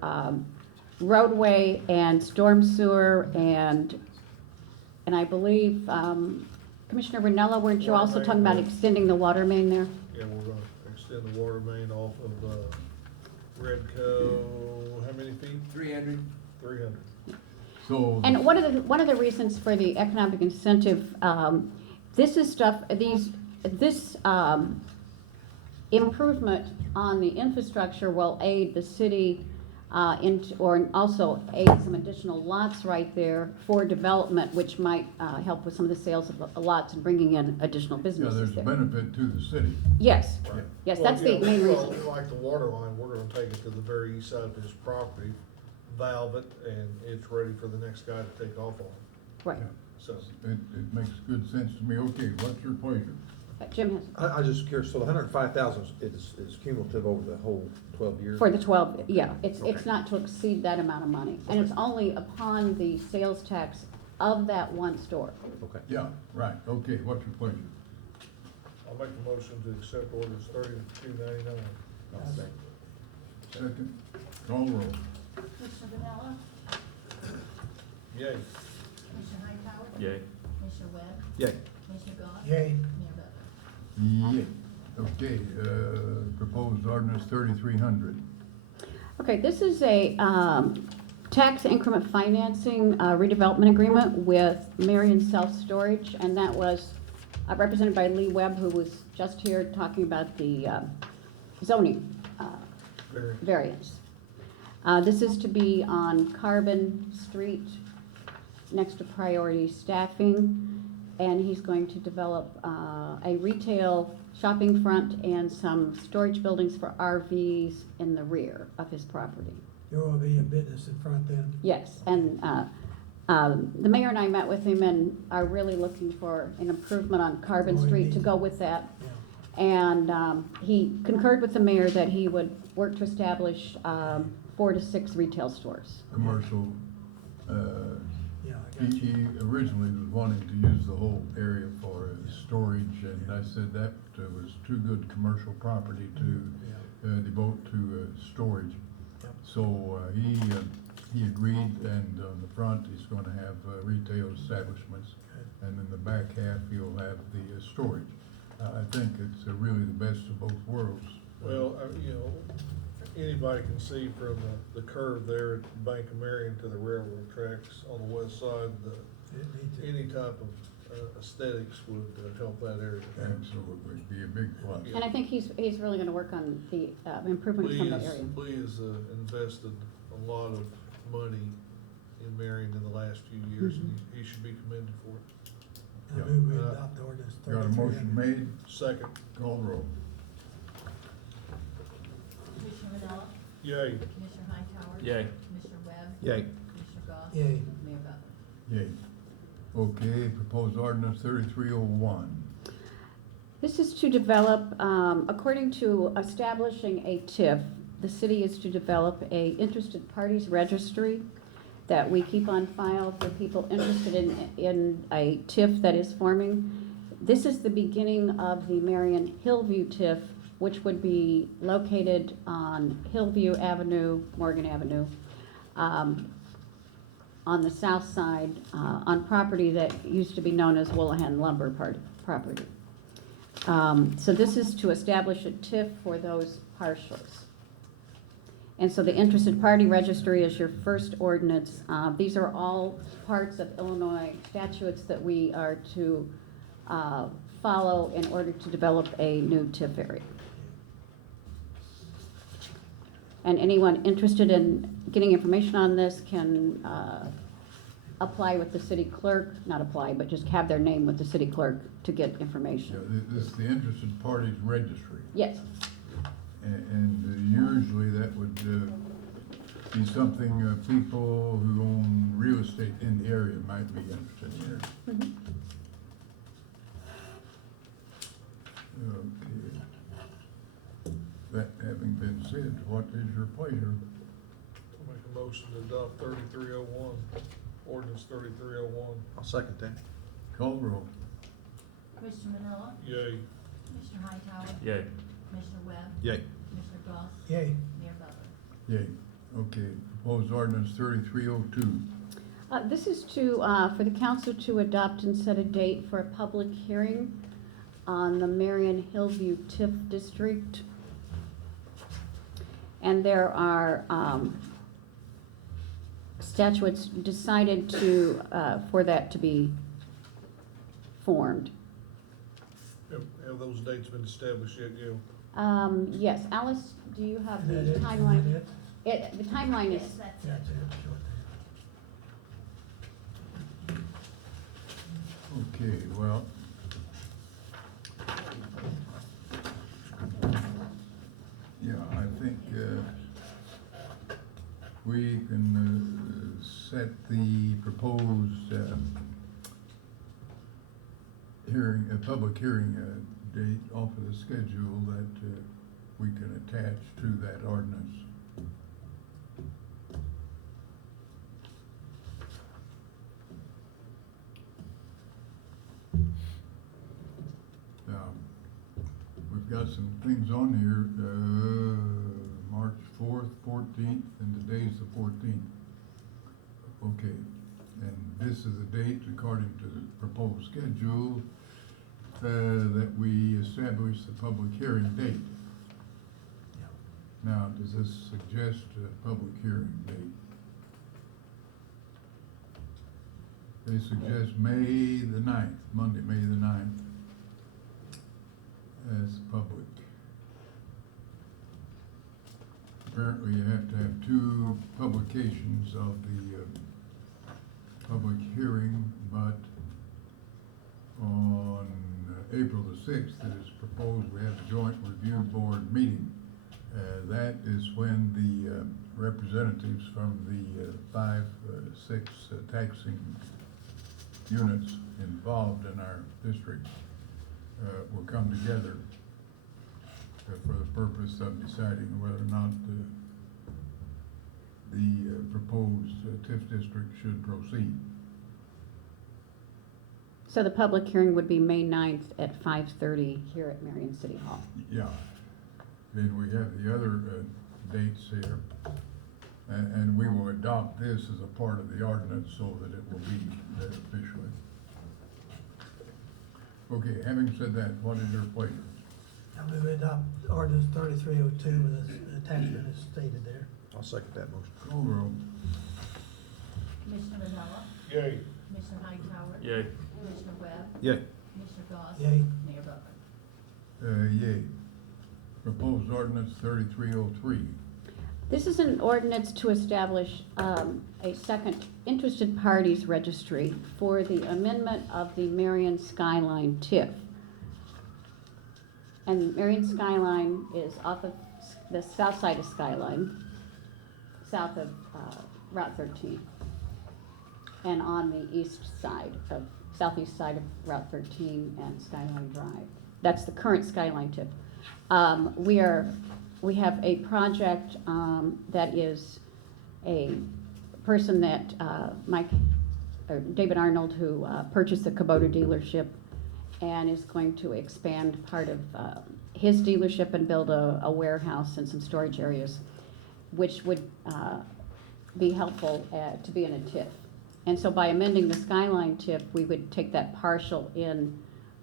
roadway and storm sewer and I believe, Commissioner Ranella, weren't you Water also main, talking about right. extending the water main there? Yeah, we're gonna extend the water main off of, Redco, how many feet? 300. 300. So. And one of the reasons for the economic incentive, this is stuff, this improvement on the infrastructure will aid the city or also aid some additional lots right there for development, which might help with some of the sales of lots and bringing in additional Yeah, businesses there's there. benefit to the city. Yes, Right. yes, Well, that's the yeah, main well, reason. Like the water line, we're gonna take it to the very east side of his property, valve it, and it's ready for the next guy to take off on. Right. So, It makes good sense to me. Okay, what's your pleasure? Jim has, I was just curious, so the 105,000 is cumulative over the whole 12 years? for the 12, yeah, it's Okay. not to exceed that amount of money. And it's only upon the sales tax of that one store. Okay. Yeah, right, okay, what's your pleasure? I'll make a motion to accept orders 3299. Second, call the roll. Commissioner Vanilla, Yay. Commissioner Hightower, Yay. Commissioner Webb, Yay. Commissioner Goss, Yay. Mayor Butler. Yeah. Okay, proposed ordinance 3300. Okay, this is a tax increment financing redevelopment agreement with Marion Self-Storage, and that was represented by Lee Webb, who was just here talking about the zoning Very. variance. This is to be on Carbon Street, next to Priority Staffing, and he's going to develop a retail shopping front and some storage buildings for RVs in the rear of his property. There will be a business in front then. Yes, and the mayor and I met with him and are really looking for an improvement on Carbon Oh, Street to indeed. go with that. Yeah. And he concurred with the mayor that he would work to establish 4 to 6 retail stores. Commercial, Yeah, I got you. he originally was wanting to use the whole area for storage, and I said that was too good commercial property to Yeah. devote to storage. Yep. So he agreed, and on the front, he's gonna have retail establishments, and in the back half, he'll have the storage. I think it's really the best of both worlds. Well, anybody can see from the curve there at the Bank of Marion to the railroad tracks on the west side, It needs it. any type of aesthetics would help that area. Absolutely, be a big plus. Yeah. And I think he's really gonna work on the improvement from that area. Lee has invested a lot of money in Marion in the last few years, and he should be commended for it. I move we adopt the ordinance Got a 3300. motion made, Second, call the roll. Commissioner Vanilla, yay. Commissioner Hightower. Yay. Commissioner Webb. Yay. Commissioner Goss. Yay. Mayor Butler. Yay. Okay, proposed ordinance 3301. This is to develop, according to establishing a TIF, the city is to develop a interested parties registry that we keep on file for people interested in a TIF that is forming. This is the beginning of the Marion Hillview TIF, which would be located on Hillview Avenue, Morgan Avenue, on the south side, on property that used to be known as Woolahan Lumber property. So this is to establish a TIF for those parcels. And so the interested party registry is your first ordinance. These are all parts of Illinois statutes that we are to follow in order to develop a new TIF area. And anyone interested in getting information on this can apply with the city clerk, not apply, but just have their name with the city clerk to get Yeah, information. this is the interested parties registry. Yes, And usually that would be something people who own real estate in the area might be interested in. mhm. Okay. That having been said, what is your pleasure? Make a motion to adopt 3301, ordinance 3301. I'll second that. Call the roll. Commissioner Manila, Yay. Commissioner Hightower, Yay. Commissioner Webb, Yay. Commissioner Goss, Yay. Mayor Butler. Yay. Okay, proposed ordinance 3302. This is to, for the council to adopt and set a date for a public hearing on the Marion Hillview TIF district. And there are statutes decided to, for that to be formed. Have those dates been established yet, Gail? Yes, Alice, do you have the Is that it? timeline? Is that it? The timeline Yes, is, that's Yeah, it. it's a short thing. Okay, well. Yeah, I think we can set the proposed hearing, a public hearing date off of the schedule that we can attach to that ordinance. Now, we've got some things on here, March 4th, 14th, and today's the 14th. Okay, and this is the date according to the proposed schedule that we establish the public hearing date. Now, does this suggest a public hearing date? They suggest May the 9th, Monday, May the 9th, as public. Apparently, you have to have 2 publications of the public hearing, but on April the 6th, it is proposed we have a joint review board meeting. That is when the representatives from the 5, 6 taxing units involved in our district will come together for the purpose of deciding whether or not the proposed TIF district should proceed. so the public hearing would be May 9th at 5:30 here at Marion City Hall. Yeah. Then we have the other dates here, and we will adopt this as a part of the ordinance so that it will be there officially. Okay, having said that, what is your pleasure? I move we adopt ordinance 3302 with the attachment as stated there. I'll second that motion. Call roll. Commissioner Manila, Yay. Commissioner Hightower, Yay. Commissioner Webb, Yay. Commissioner Goss, Yay. Mayor Butler. Yay. Proposed ordinance 3303. This is an ordinance to establish a second interested parties registry for the amendment of the Marion Skyline TIF. And Marion Skyline is off of the south side of Skyline, south of Route 13, and on the east side of, southeast side of Route 13 and Skyline Drive. That's the current Skyline TIF. We have a project that is a person that David Arnold, who purchased the Kubota dealership and is going to expand part of his dealership and build a warehouse and some storage areas, which would be helpful to be in a TIF. And so by amending the Skyline TIF, we would take that partial in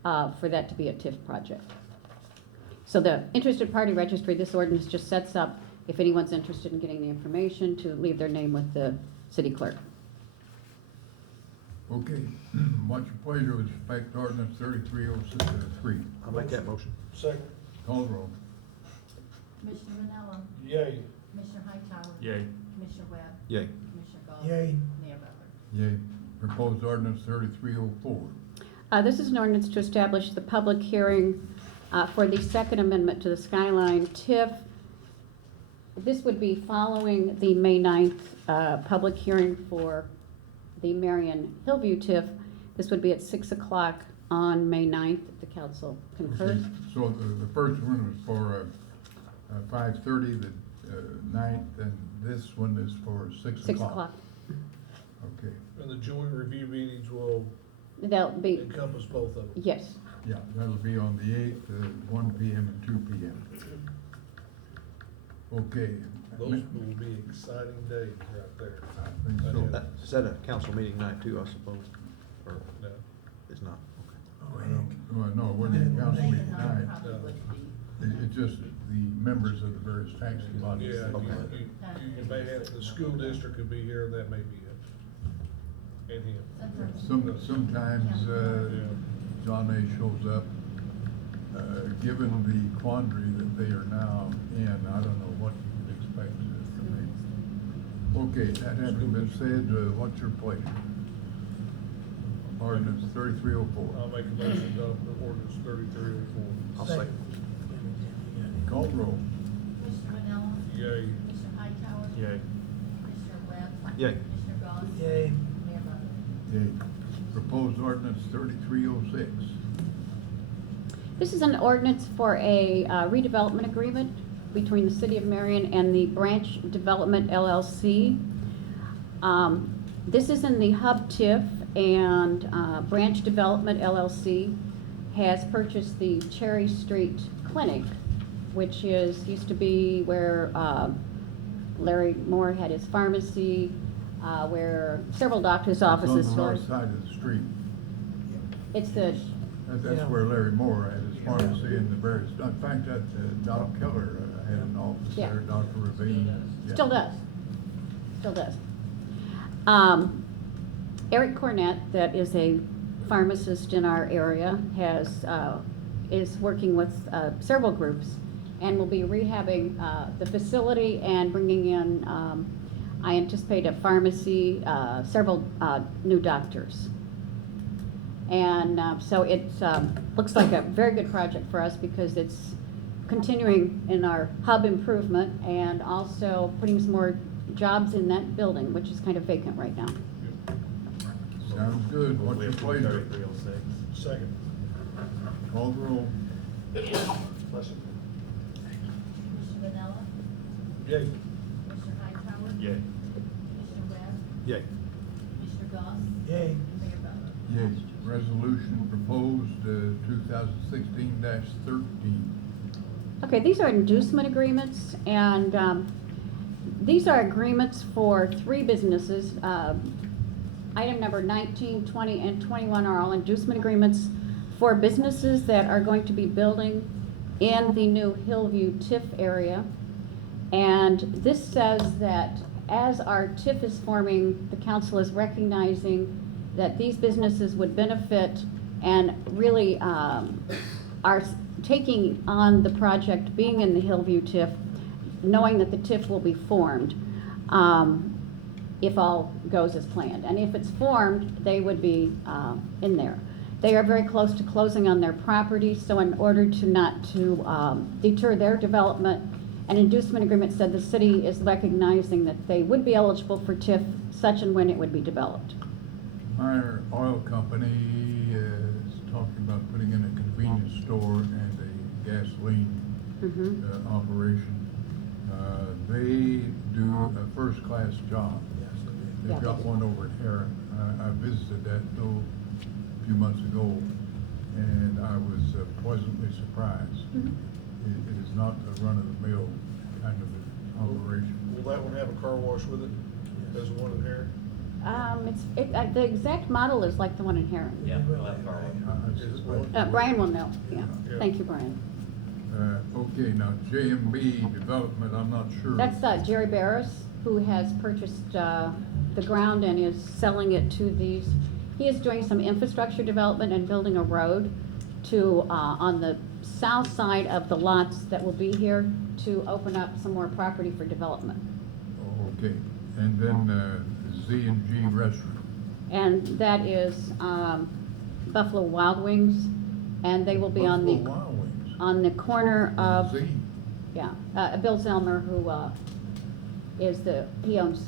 for that to be a TIF project. So the interested party registry, this ordinance just sets up, if anyone's interested in getting the information, to leave their name with the city clerk. Okay, what's your pleasure with respect to ordinance 3303? I'll make that motion. Second. Call the roll. Commissioner Manella, Yay. Commissioner Hightower. Yay. Commissioner Webb. Yay. Commissioner Galt. Yay. Mayor Butler. Yay. Proposed ordinance 3304. This is an ordinance to establish the public hearing for the Second Amendment to the Skyline TIF. This would be following the May 9th public hearing for the Marion Hillview TIF. This would be at 6 o'clock on May 9th, if the council concurs. So the first one was for 5:30, the 9th, and this one is for 6 o'clock. 6 o'clock. Okay, And the joint review meetings will They'll be, encompass both of them. yes. yeah, that'll be on the 8th, 1 p.m. and 2 p.m. Okay. Those will be exciting days right there. I think so. Is that a council meeting night too, I suppose? Or No. it's not? Well, no, it wasn't a council May meeting 9th tonight. probably would be. It's just the members of the various taxing bodies. Yeah, Okay. you may have, the school district could be here, and that may be it. And him. Sometimes, John A. shows up, given the quandary that they are now in, I don't know what you would expect from me. Okay, that having been said, what's your pleasure? Ordinance 3304. I'll make a motion to adopt the ordinance 3304. I'll second. Call the roll. Commissioner Manella, Yay. Commissioner Hightower. Yay. Commissioner Webb. Yay. Commissioner Galt. Yay. Mayor Butler. Yay. Proposed ordinance 3306. This is an ordinance for a redevelopment agreement between the City of Marion and the Branch Development LLC. This is in the Hub TIF, and Branch Development LLC has purchased the Cherry Street Clinic, which used to be where Larry Moore had his pharmacy, where several doctors' offices. It's on the north side of the street. It's the, That's where Larry Moore had his pharmacy and the various, in fact, that Doc Keller had an office Yeah. there, Dr. Ravine. Yeah. still does, still does. Eric Cornett, that is a pharmacist in our area, is working with several groups and will be rehabbing the facility and bringing in, I anticipate, a pharmacy, several new doctors. And so it looks like a very good project for us because it's continuing in our hub improvement and also putting some more jobs in that building, which is kind of vacant right now. Sounds good. What's We your have pleasure? 3306. Second. Call the roll. Commissioner Manella, Yay. Commissioner Hightower. Yay. Commissioner Webb. Yay. Commissioner Galt. Yay. And Mayor Butler. Yes, resolution proposed 2016-13. Okay, these are inducement agreements, and these are agreements for 3 businesses. Item number 19, 20, and 21 are all inducement agreements for businesses that are going to be building in the new Hillview TIF area. And this says that as our TIF is forming, the council is recognizing that these businesses would benefit and really are taking on the project being in the Hillview TIF, knowing that the TIF will be formed if all goes as planned. And if it's formed, they would be in there. They are very close to closing on their property, so in order to not to deter their development, an inducement agreement said the city is recognizing that they would be eligible for TIF such and when it would be developed. Our oil company is talking about putting in a convenience store and a gasoline operation. They do a first-class job. They've Yeah. got one over in Heron. I visited that though a few months ago, and I was pleasantly surprised. It is not a run-of-the-mill kind of an operation. Will that one have a car wash with it, as the one in here? The exact model is like the one in Heron. Yeah, we'll have Carl. Brian will know, yeah. Yeah. Thank you, Brian. Okay, now JMB Development, I'm not sure. That's Jerry Barris, who has purchased the ground and is selling it to these He is doing some infrastructure development and building a road to, on the south side of the lots that will be here, to open up some more property for development. Okay, and then, Z and G Restaurant. And that is Buffalo Wild Wings, and they will be on Buffalo the, Wild Wings. on the corner of, Z. yeah, Bill Zelmer, who he owns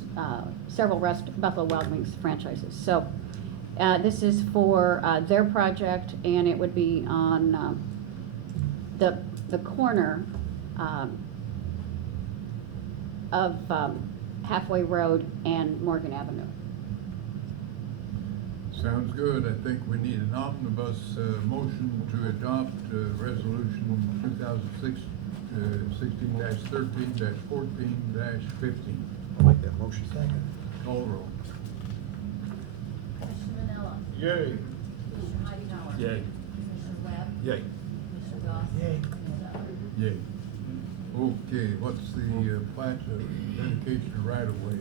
several Buffalo Wild Wings franchises. So this is for their project, and it would be on the corner of Halfway Road and Morgan Avenue. Sounds good. I think we need an omnibus motion to adopt resolution 2016-13-14-15. I'll make that motion. Second. Call roll. Commissioner Manella? Yay. Commissioner Hightower? Yay. Commissioner Webb? Yay. Commissioner Goss? Yay. Commissioner Arnold? Yay. Okay, what's the plat of dedication of right of way?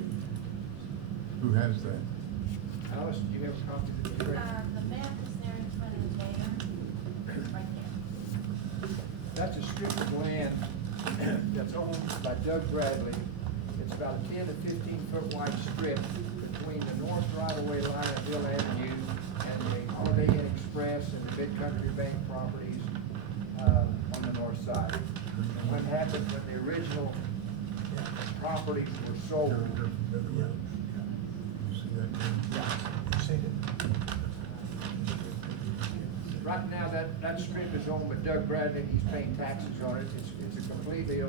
Who has that? Alice, do you have a copy of the direct? The map is there in front of the mayor, right there. That's a strip of land that's owned by Doug Bradley. It's about a 10 to 15-foot wide strip between the north right-of-way line of Hill Avenue and the Holiday Inn Express and the Big Country Bank properties on the north side. And what happened when the original properties were sold, You see that? I've seen it. right now, that strip is owned by Doug Bradley. He's paying taxes on it. It's a completely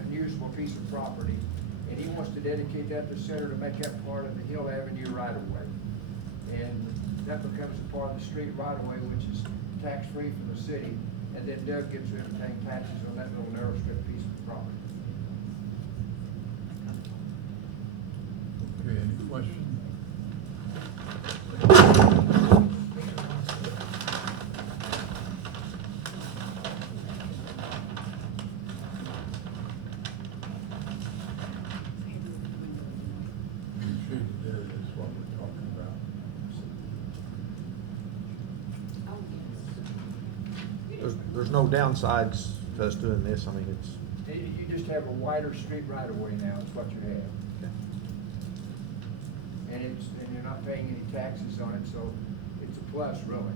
unusable piece of property. And he wants to dedicate that to center to make that part of the Hill Avenue right-of-way. And that becomes a part of the street right-of-way, which is tax-free for the city. And then Doug gets to paying taxes on that little narrow strip piece of property. Okay, any questions? Shaded area is what we're talking about. There's no downsides to us doing this. I mean, it's, You just have a wider street right-of-way now, is what you have. And you're not paying any taxes on it, so it's a plus, really.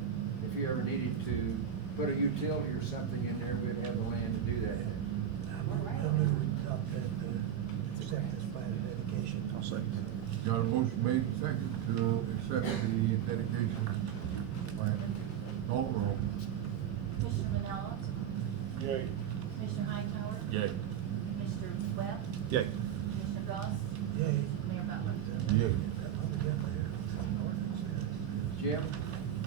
If you ever needed to put a utility or something in there, we'd have the land to do that in. I move we adopt that, accept this plan of dedication. I'll say. Got a motion made and second to accept the dedication plan. Call roll. Commissioner Manella? Yay. Commissioner Hightower? Yay. Commissioner Webb? Yay. Commissioner Goss? Yay. Mayor Butler? Yay. That one again there. Ordinance there. Jim,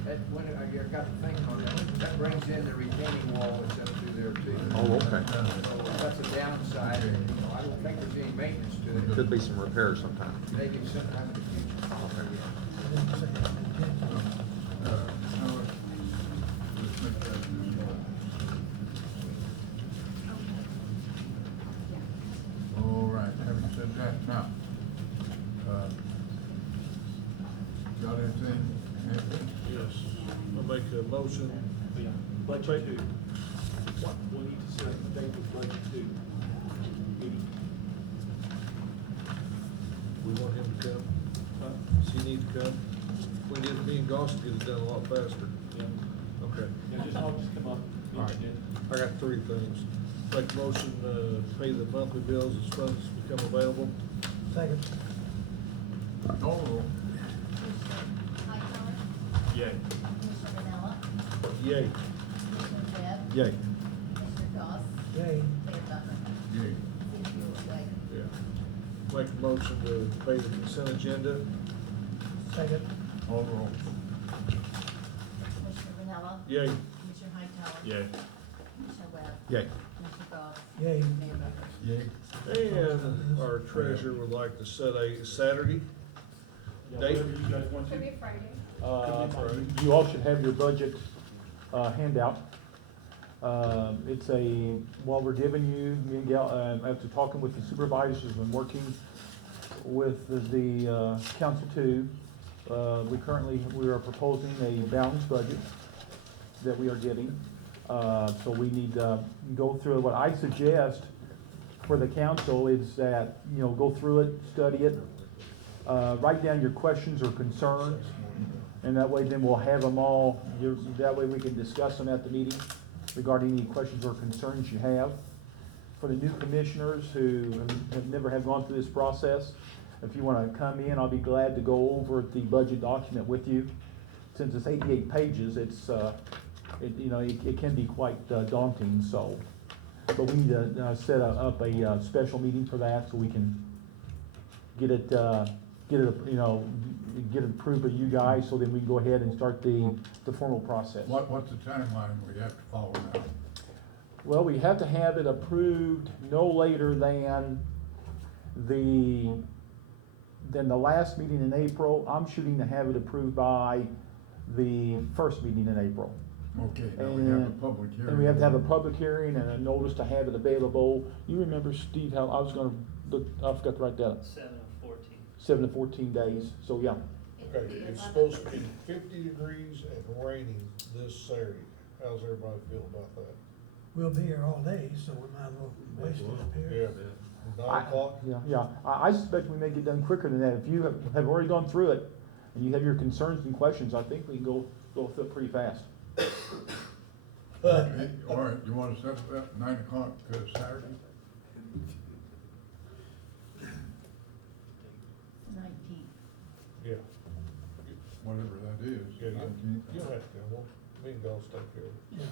that, when I got the thing on that brings in the retaining wall that's up through there too. Oh, okay. So that's a downside, and, I don't think there's any maintenance to it. Could be some repairs sometime. Maybe sometime in the future. Okay. I didn't say that. Now, let's make that this one. All right, having said that, now, got anything, Anthony? Yes. I'll make a motion. Budget two. What, we need to set the date of budget two. We want him to come. Does he need to come? We need me and Goss to get it done a lot faster. Yeah. Okay. Yeah, I'll just come up. All right. I got three things. Make a motion, pay the monthly bills as funds become available. Second. Call roll. Commissioner Hightower? Yay. Commissioner Manella? Yay. Commissioner Webb? Yay. Commissioner Goss? Yay. Mayor Butler? Yay. Thank you, Wade. Yeah. Make a motion to pay the consent agenda. Second. Call roll. Commissioner Manella? Yay. Commissioner Hightower? Yay. Commissioner Webb? Yay. Commissioner Goss? Yay. Mayor Butler? Yay. And our treasurer would like to set a Saturday Yeah, date. whatever you guys want to. Could be Friday. Friday. You all should have your budget handout. It's while we're giving you, me and Gal, after talking with the supervisors and working with the council too, we are proposing a balanced budget that we are getting. So we need to go through it. What I suggest for the council is that, go through it, study it, write down your questions or concerns, and that way then we'll have them all, that way we can discuss them at the meeting regarding any questions or concerns you have. For the new commissioners who have never gone through this process, if you want to come in, I'll be glad to go over the budget document with you. Since it's 88 pages, it can be quite daunting, so. But we need to set up a special meeting for that so we can get it approved by you guys, so then we can go ahead and start the formal process. What's the timeline we have to follow now? Well, we have to have it approved no later than the last meeting in April. I'm shooting to have it approved by the first meeting in April. Okay, now we have a public hearing. And we have to have a public hearing and a notice to have it available. You remember, Steve, how I was gonna look, I forgot to write that, 7 of 14. 7 to 14 days, so yeah. Okay, it's supposed to be 50 degrees and raining this Saturday. How's everybody feel about that? We'll be here all day, so we might as well waste it up here. Yeah, 9 o'clock? Yeah, I suspect we may get done quicker than that. If you have already gone through it and you have your concerns and questions, I think we can go through it pretty fast. Okay, all right, you wanna set it up 9 o'clock Saturday? 19. Yeah. Whatever that is. Yeah, 19th. you'll have to, me and Dale's take care of it.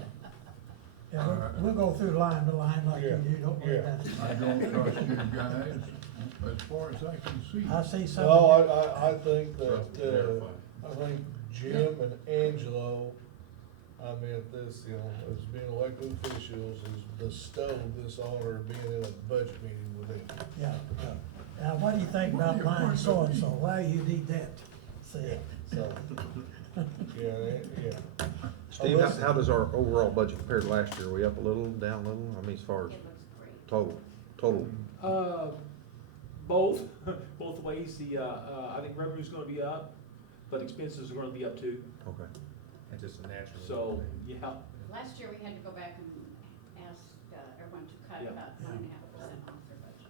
Yeah, we'll go through line to line like you Yeah, do, don't worry yeah. about it. I don't trust you guys, as far as I can see. I see something. No, I think that, I think Jim and Angelo, this, as being elected officials, is bestowed this honor of being in a budget meeting with them. Yeah. Now, what do you think about line so-and-so? Why you need that? See, So, yeah. Steve, how does our overall budget compare to last year? Are we up a little, down a little? I mean, as far as It looks great. total? Both ways. I think revenue's gonna be up, but expenses are gonna be up too. Okay. It's just a natural. So, yeah. Last year, we had to go back and ask everyone to cut Yeah. about 1.5% off their budget.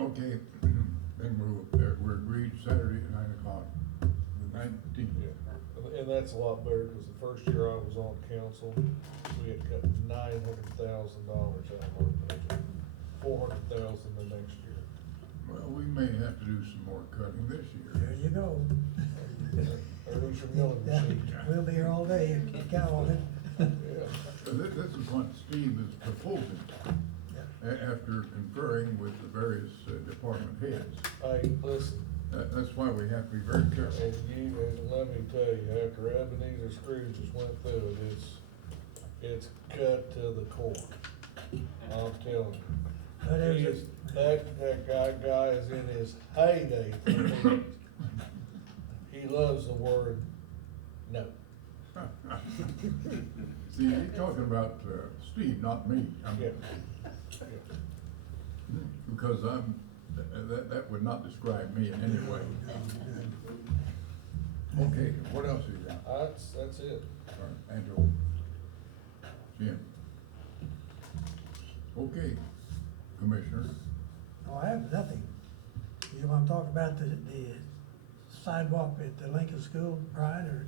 Okay, then we're agreed Saturday at 9 o'clock, the 19th. Yeah, and that's a lot better, because the first year I was on council, we had cut $900,000 out of our budget, $400,000 the next year. Well, we may have to do some more cutting this year. there you go. There's your milling machine. We'll be here all day, count on it. Yeah. This is what Steve is proposing, after conferring with the various department heads. Hey, listen, That's why we have to be very careful. and let me tell you, after Ebenezer Scrooge just went through it, it's cut to the core. I'm telling you. But He is, that guy is in his heyday. He loves the word no. See, you're talking about Steve, not me. Yeah. Because that would not describe me in any way. Okay, what else you got? That's it. All right, Angelo. Jim. Okay, Commissioner. Oh, I have nothing. You want to talk about the sidewalk at the Lincoln School, Brian, or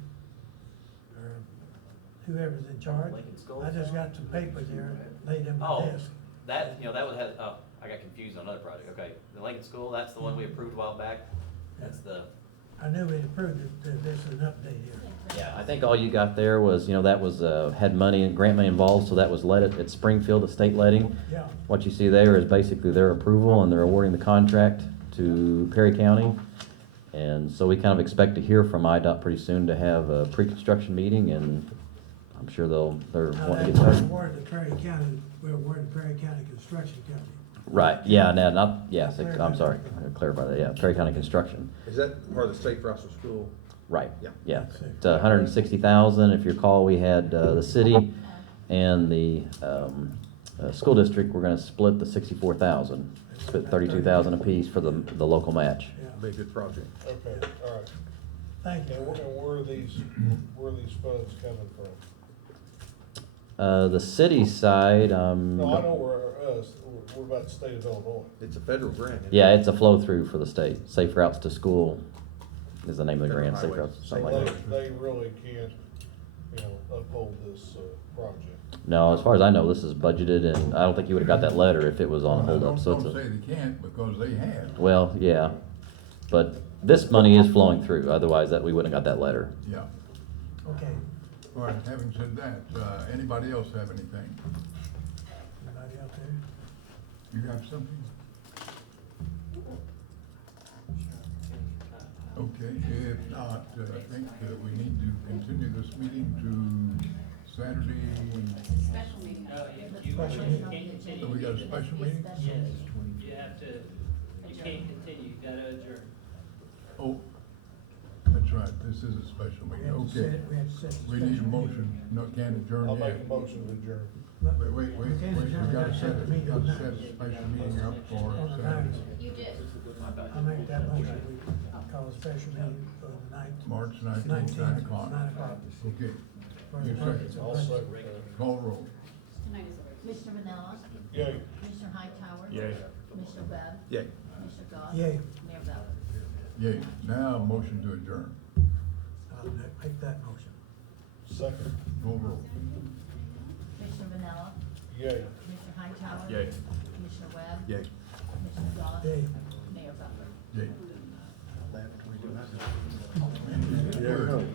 whoever's in charge? Lincoln School? I just got some papers here laid in my Oh, desk. that would have, I got confused on another project, okay. The Lincoln School, that's the one we approved a while back, that's the. I knew we approved it, this is an update here. Yeah, I think all you got there was, that was, had money, grant money involved, so that was let at Springfield, the state letting. Yeah. What you see there is basically their approval, and they're awarding the contract to Perry County. And so we kind of expect to hear from IDOT pretty soon to have a pre-construction meeting, and I'm sure they're Now, wanting to that's get started. awarded to Perry County, we're awarded Perry County Construction Company. Right, yeah, no, not, yes, I'm sorry, I clarify that, yeah, Perry County Construction. Is that part of the State Russell School? Right, Yeah. yeah. It's $160,000. If you recall, we had the city and the school district, we're gonna split the $64,000. Split $32,000 apiece for the local match. Yeah. be a good project. Okay, all right. Thank you. And where are these funds coming from? The city side, No, I know where us, what about the state of Illinois? It's a federal grant. isn't it? yeah, it's a flow-through for the state. Safe Routes to School is the name of the Federal grant, Safe highways. Routes, something So like that. they really can't, uphold this, project. No, as far as I know, this is budgeted, and I don't think you would've got that letter if it was on hold up, so it's Don't a, say they can't, because they have. well, yeah. But this money is flowing through, otherwise that, we wouldn't have got that letter. Yeah. Okay, All right, having said that, anybody else have anything? anybody out there? You have something? Okay, if not, I think we need to continue this meeting to Saturday. No, you Special can't meeting. continue. Oh, we got a special meeting? Yes, you have to, you can't continue, you gotta adjourn. Oh, that's right, this is a special We meeting, have to okay. set, we have to set the We need a special motion, meeting. no, can't adjourn I'll yet. make a motion to adjourn. Wait, We can't we adjourn, gotta set it, we meeting gotta tonight. set a special meeting up for On the Saturday, ninth. You did. I make that motion, we call a special meeting for the ninth. March 19th, 9 o'clock. 9 o'clock. Okay, For You the second. budget. I'll second that. call roll. Commissioner Manella, Yay. Commissioner Hightower. Yay. Commissioner Webb, Yay. Commissioner Goss. Yay. Mayor Ballard. Yay, now motion to adjourn, I'll make that motion. Second. call roll. Commissioner Manella, Yay. Commissioner Hightower. Yay. Commissioner Webb. Yay. Commissioner Goss. Yay. Mayor Ballard. Yay. Yeah. Adjourned.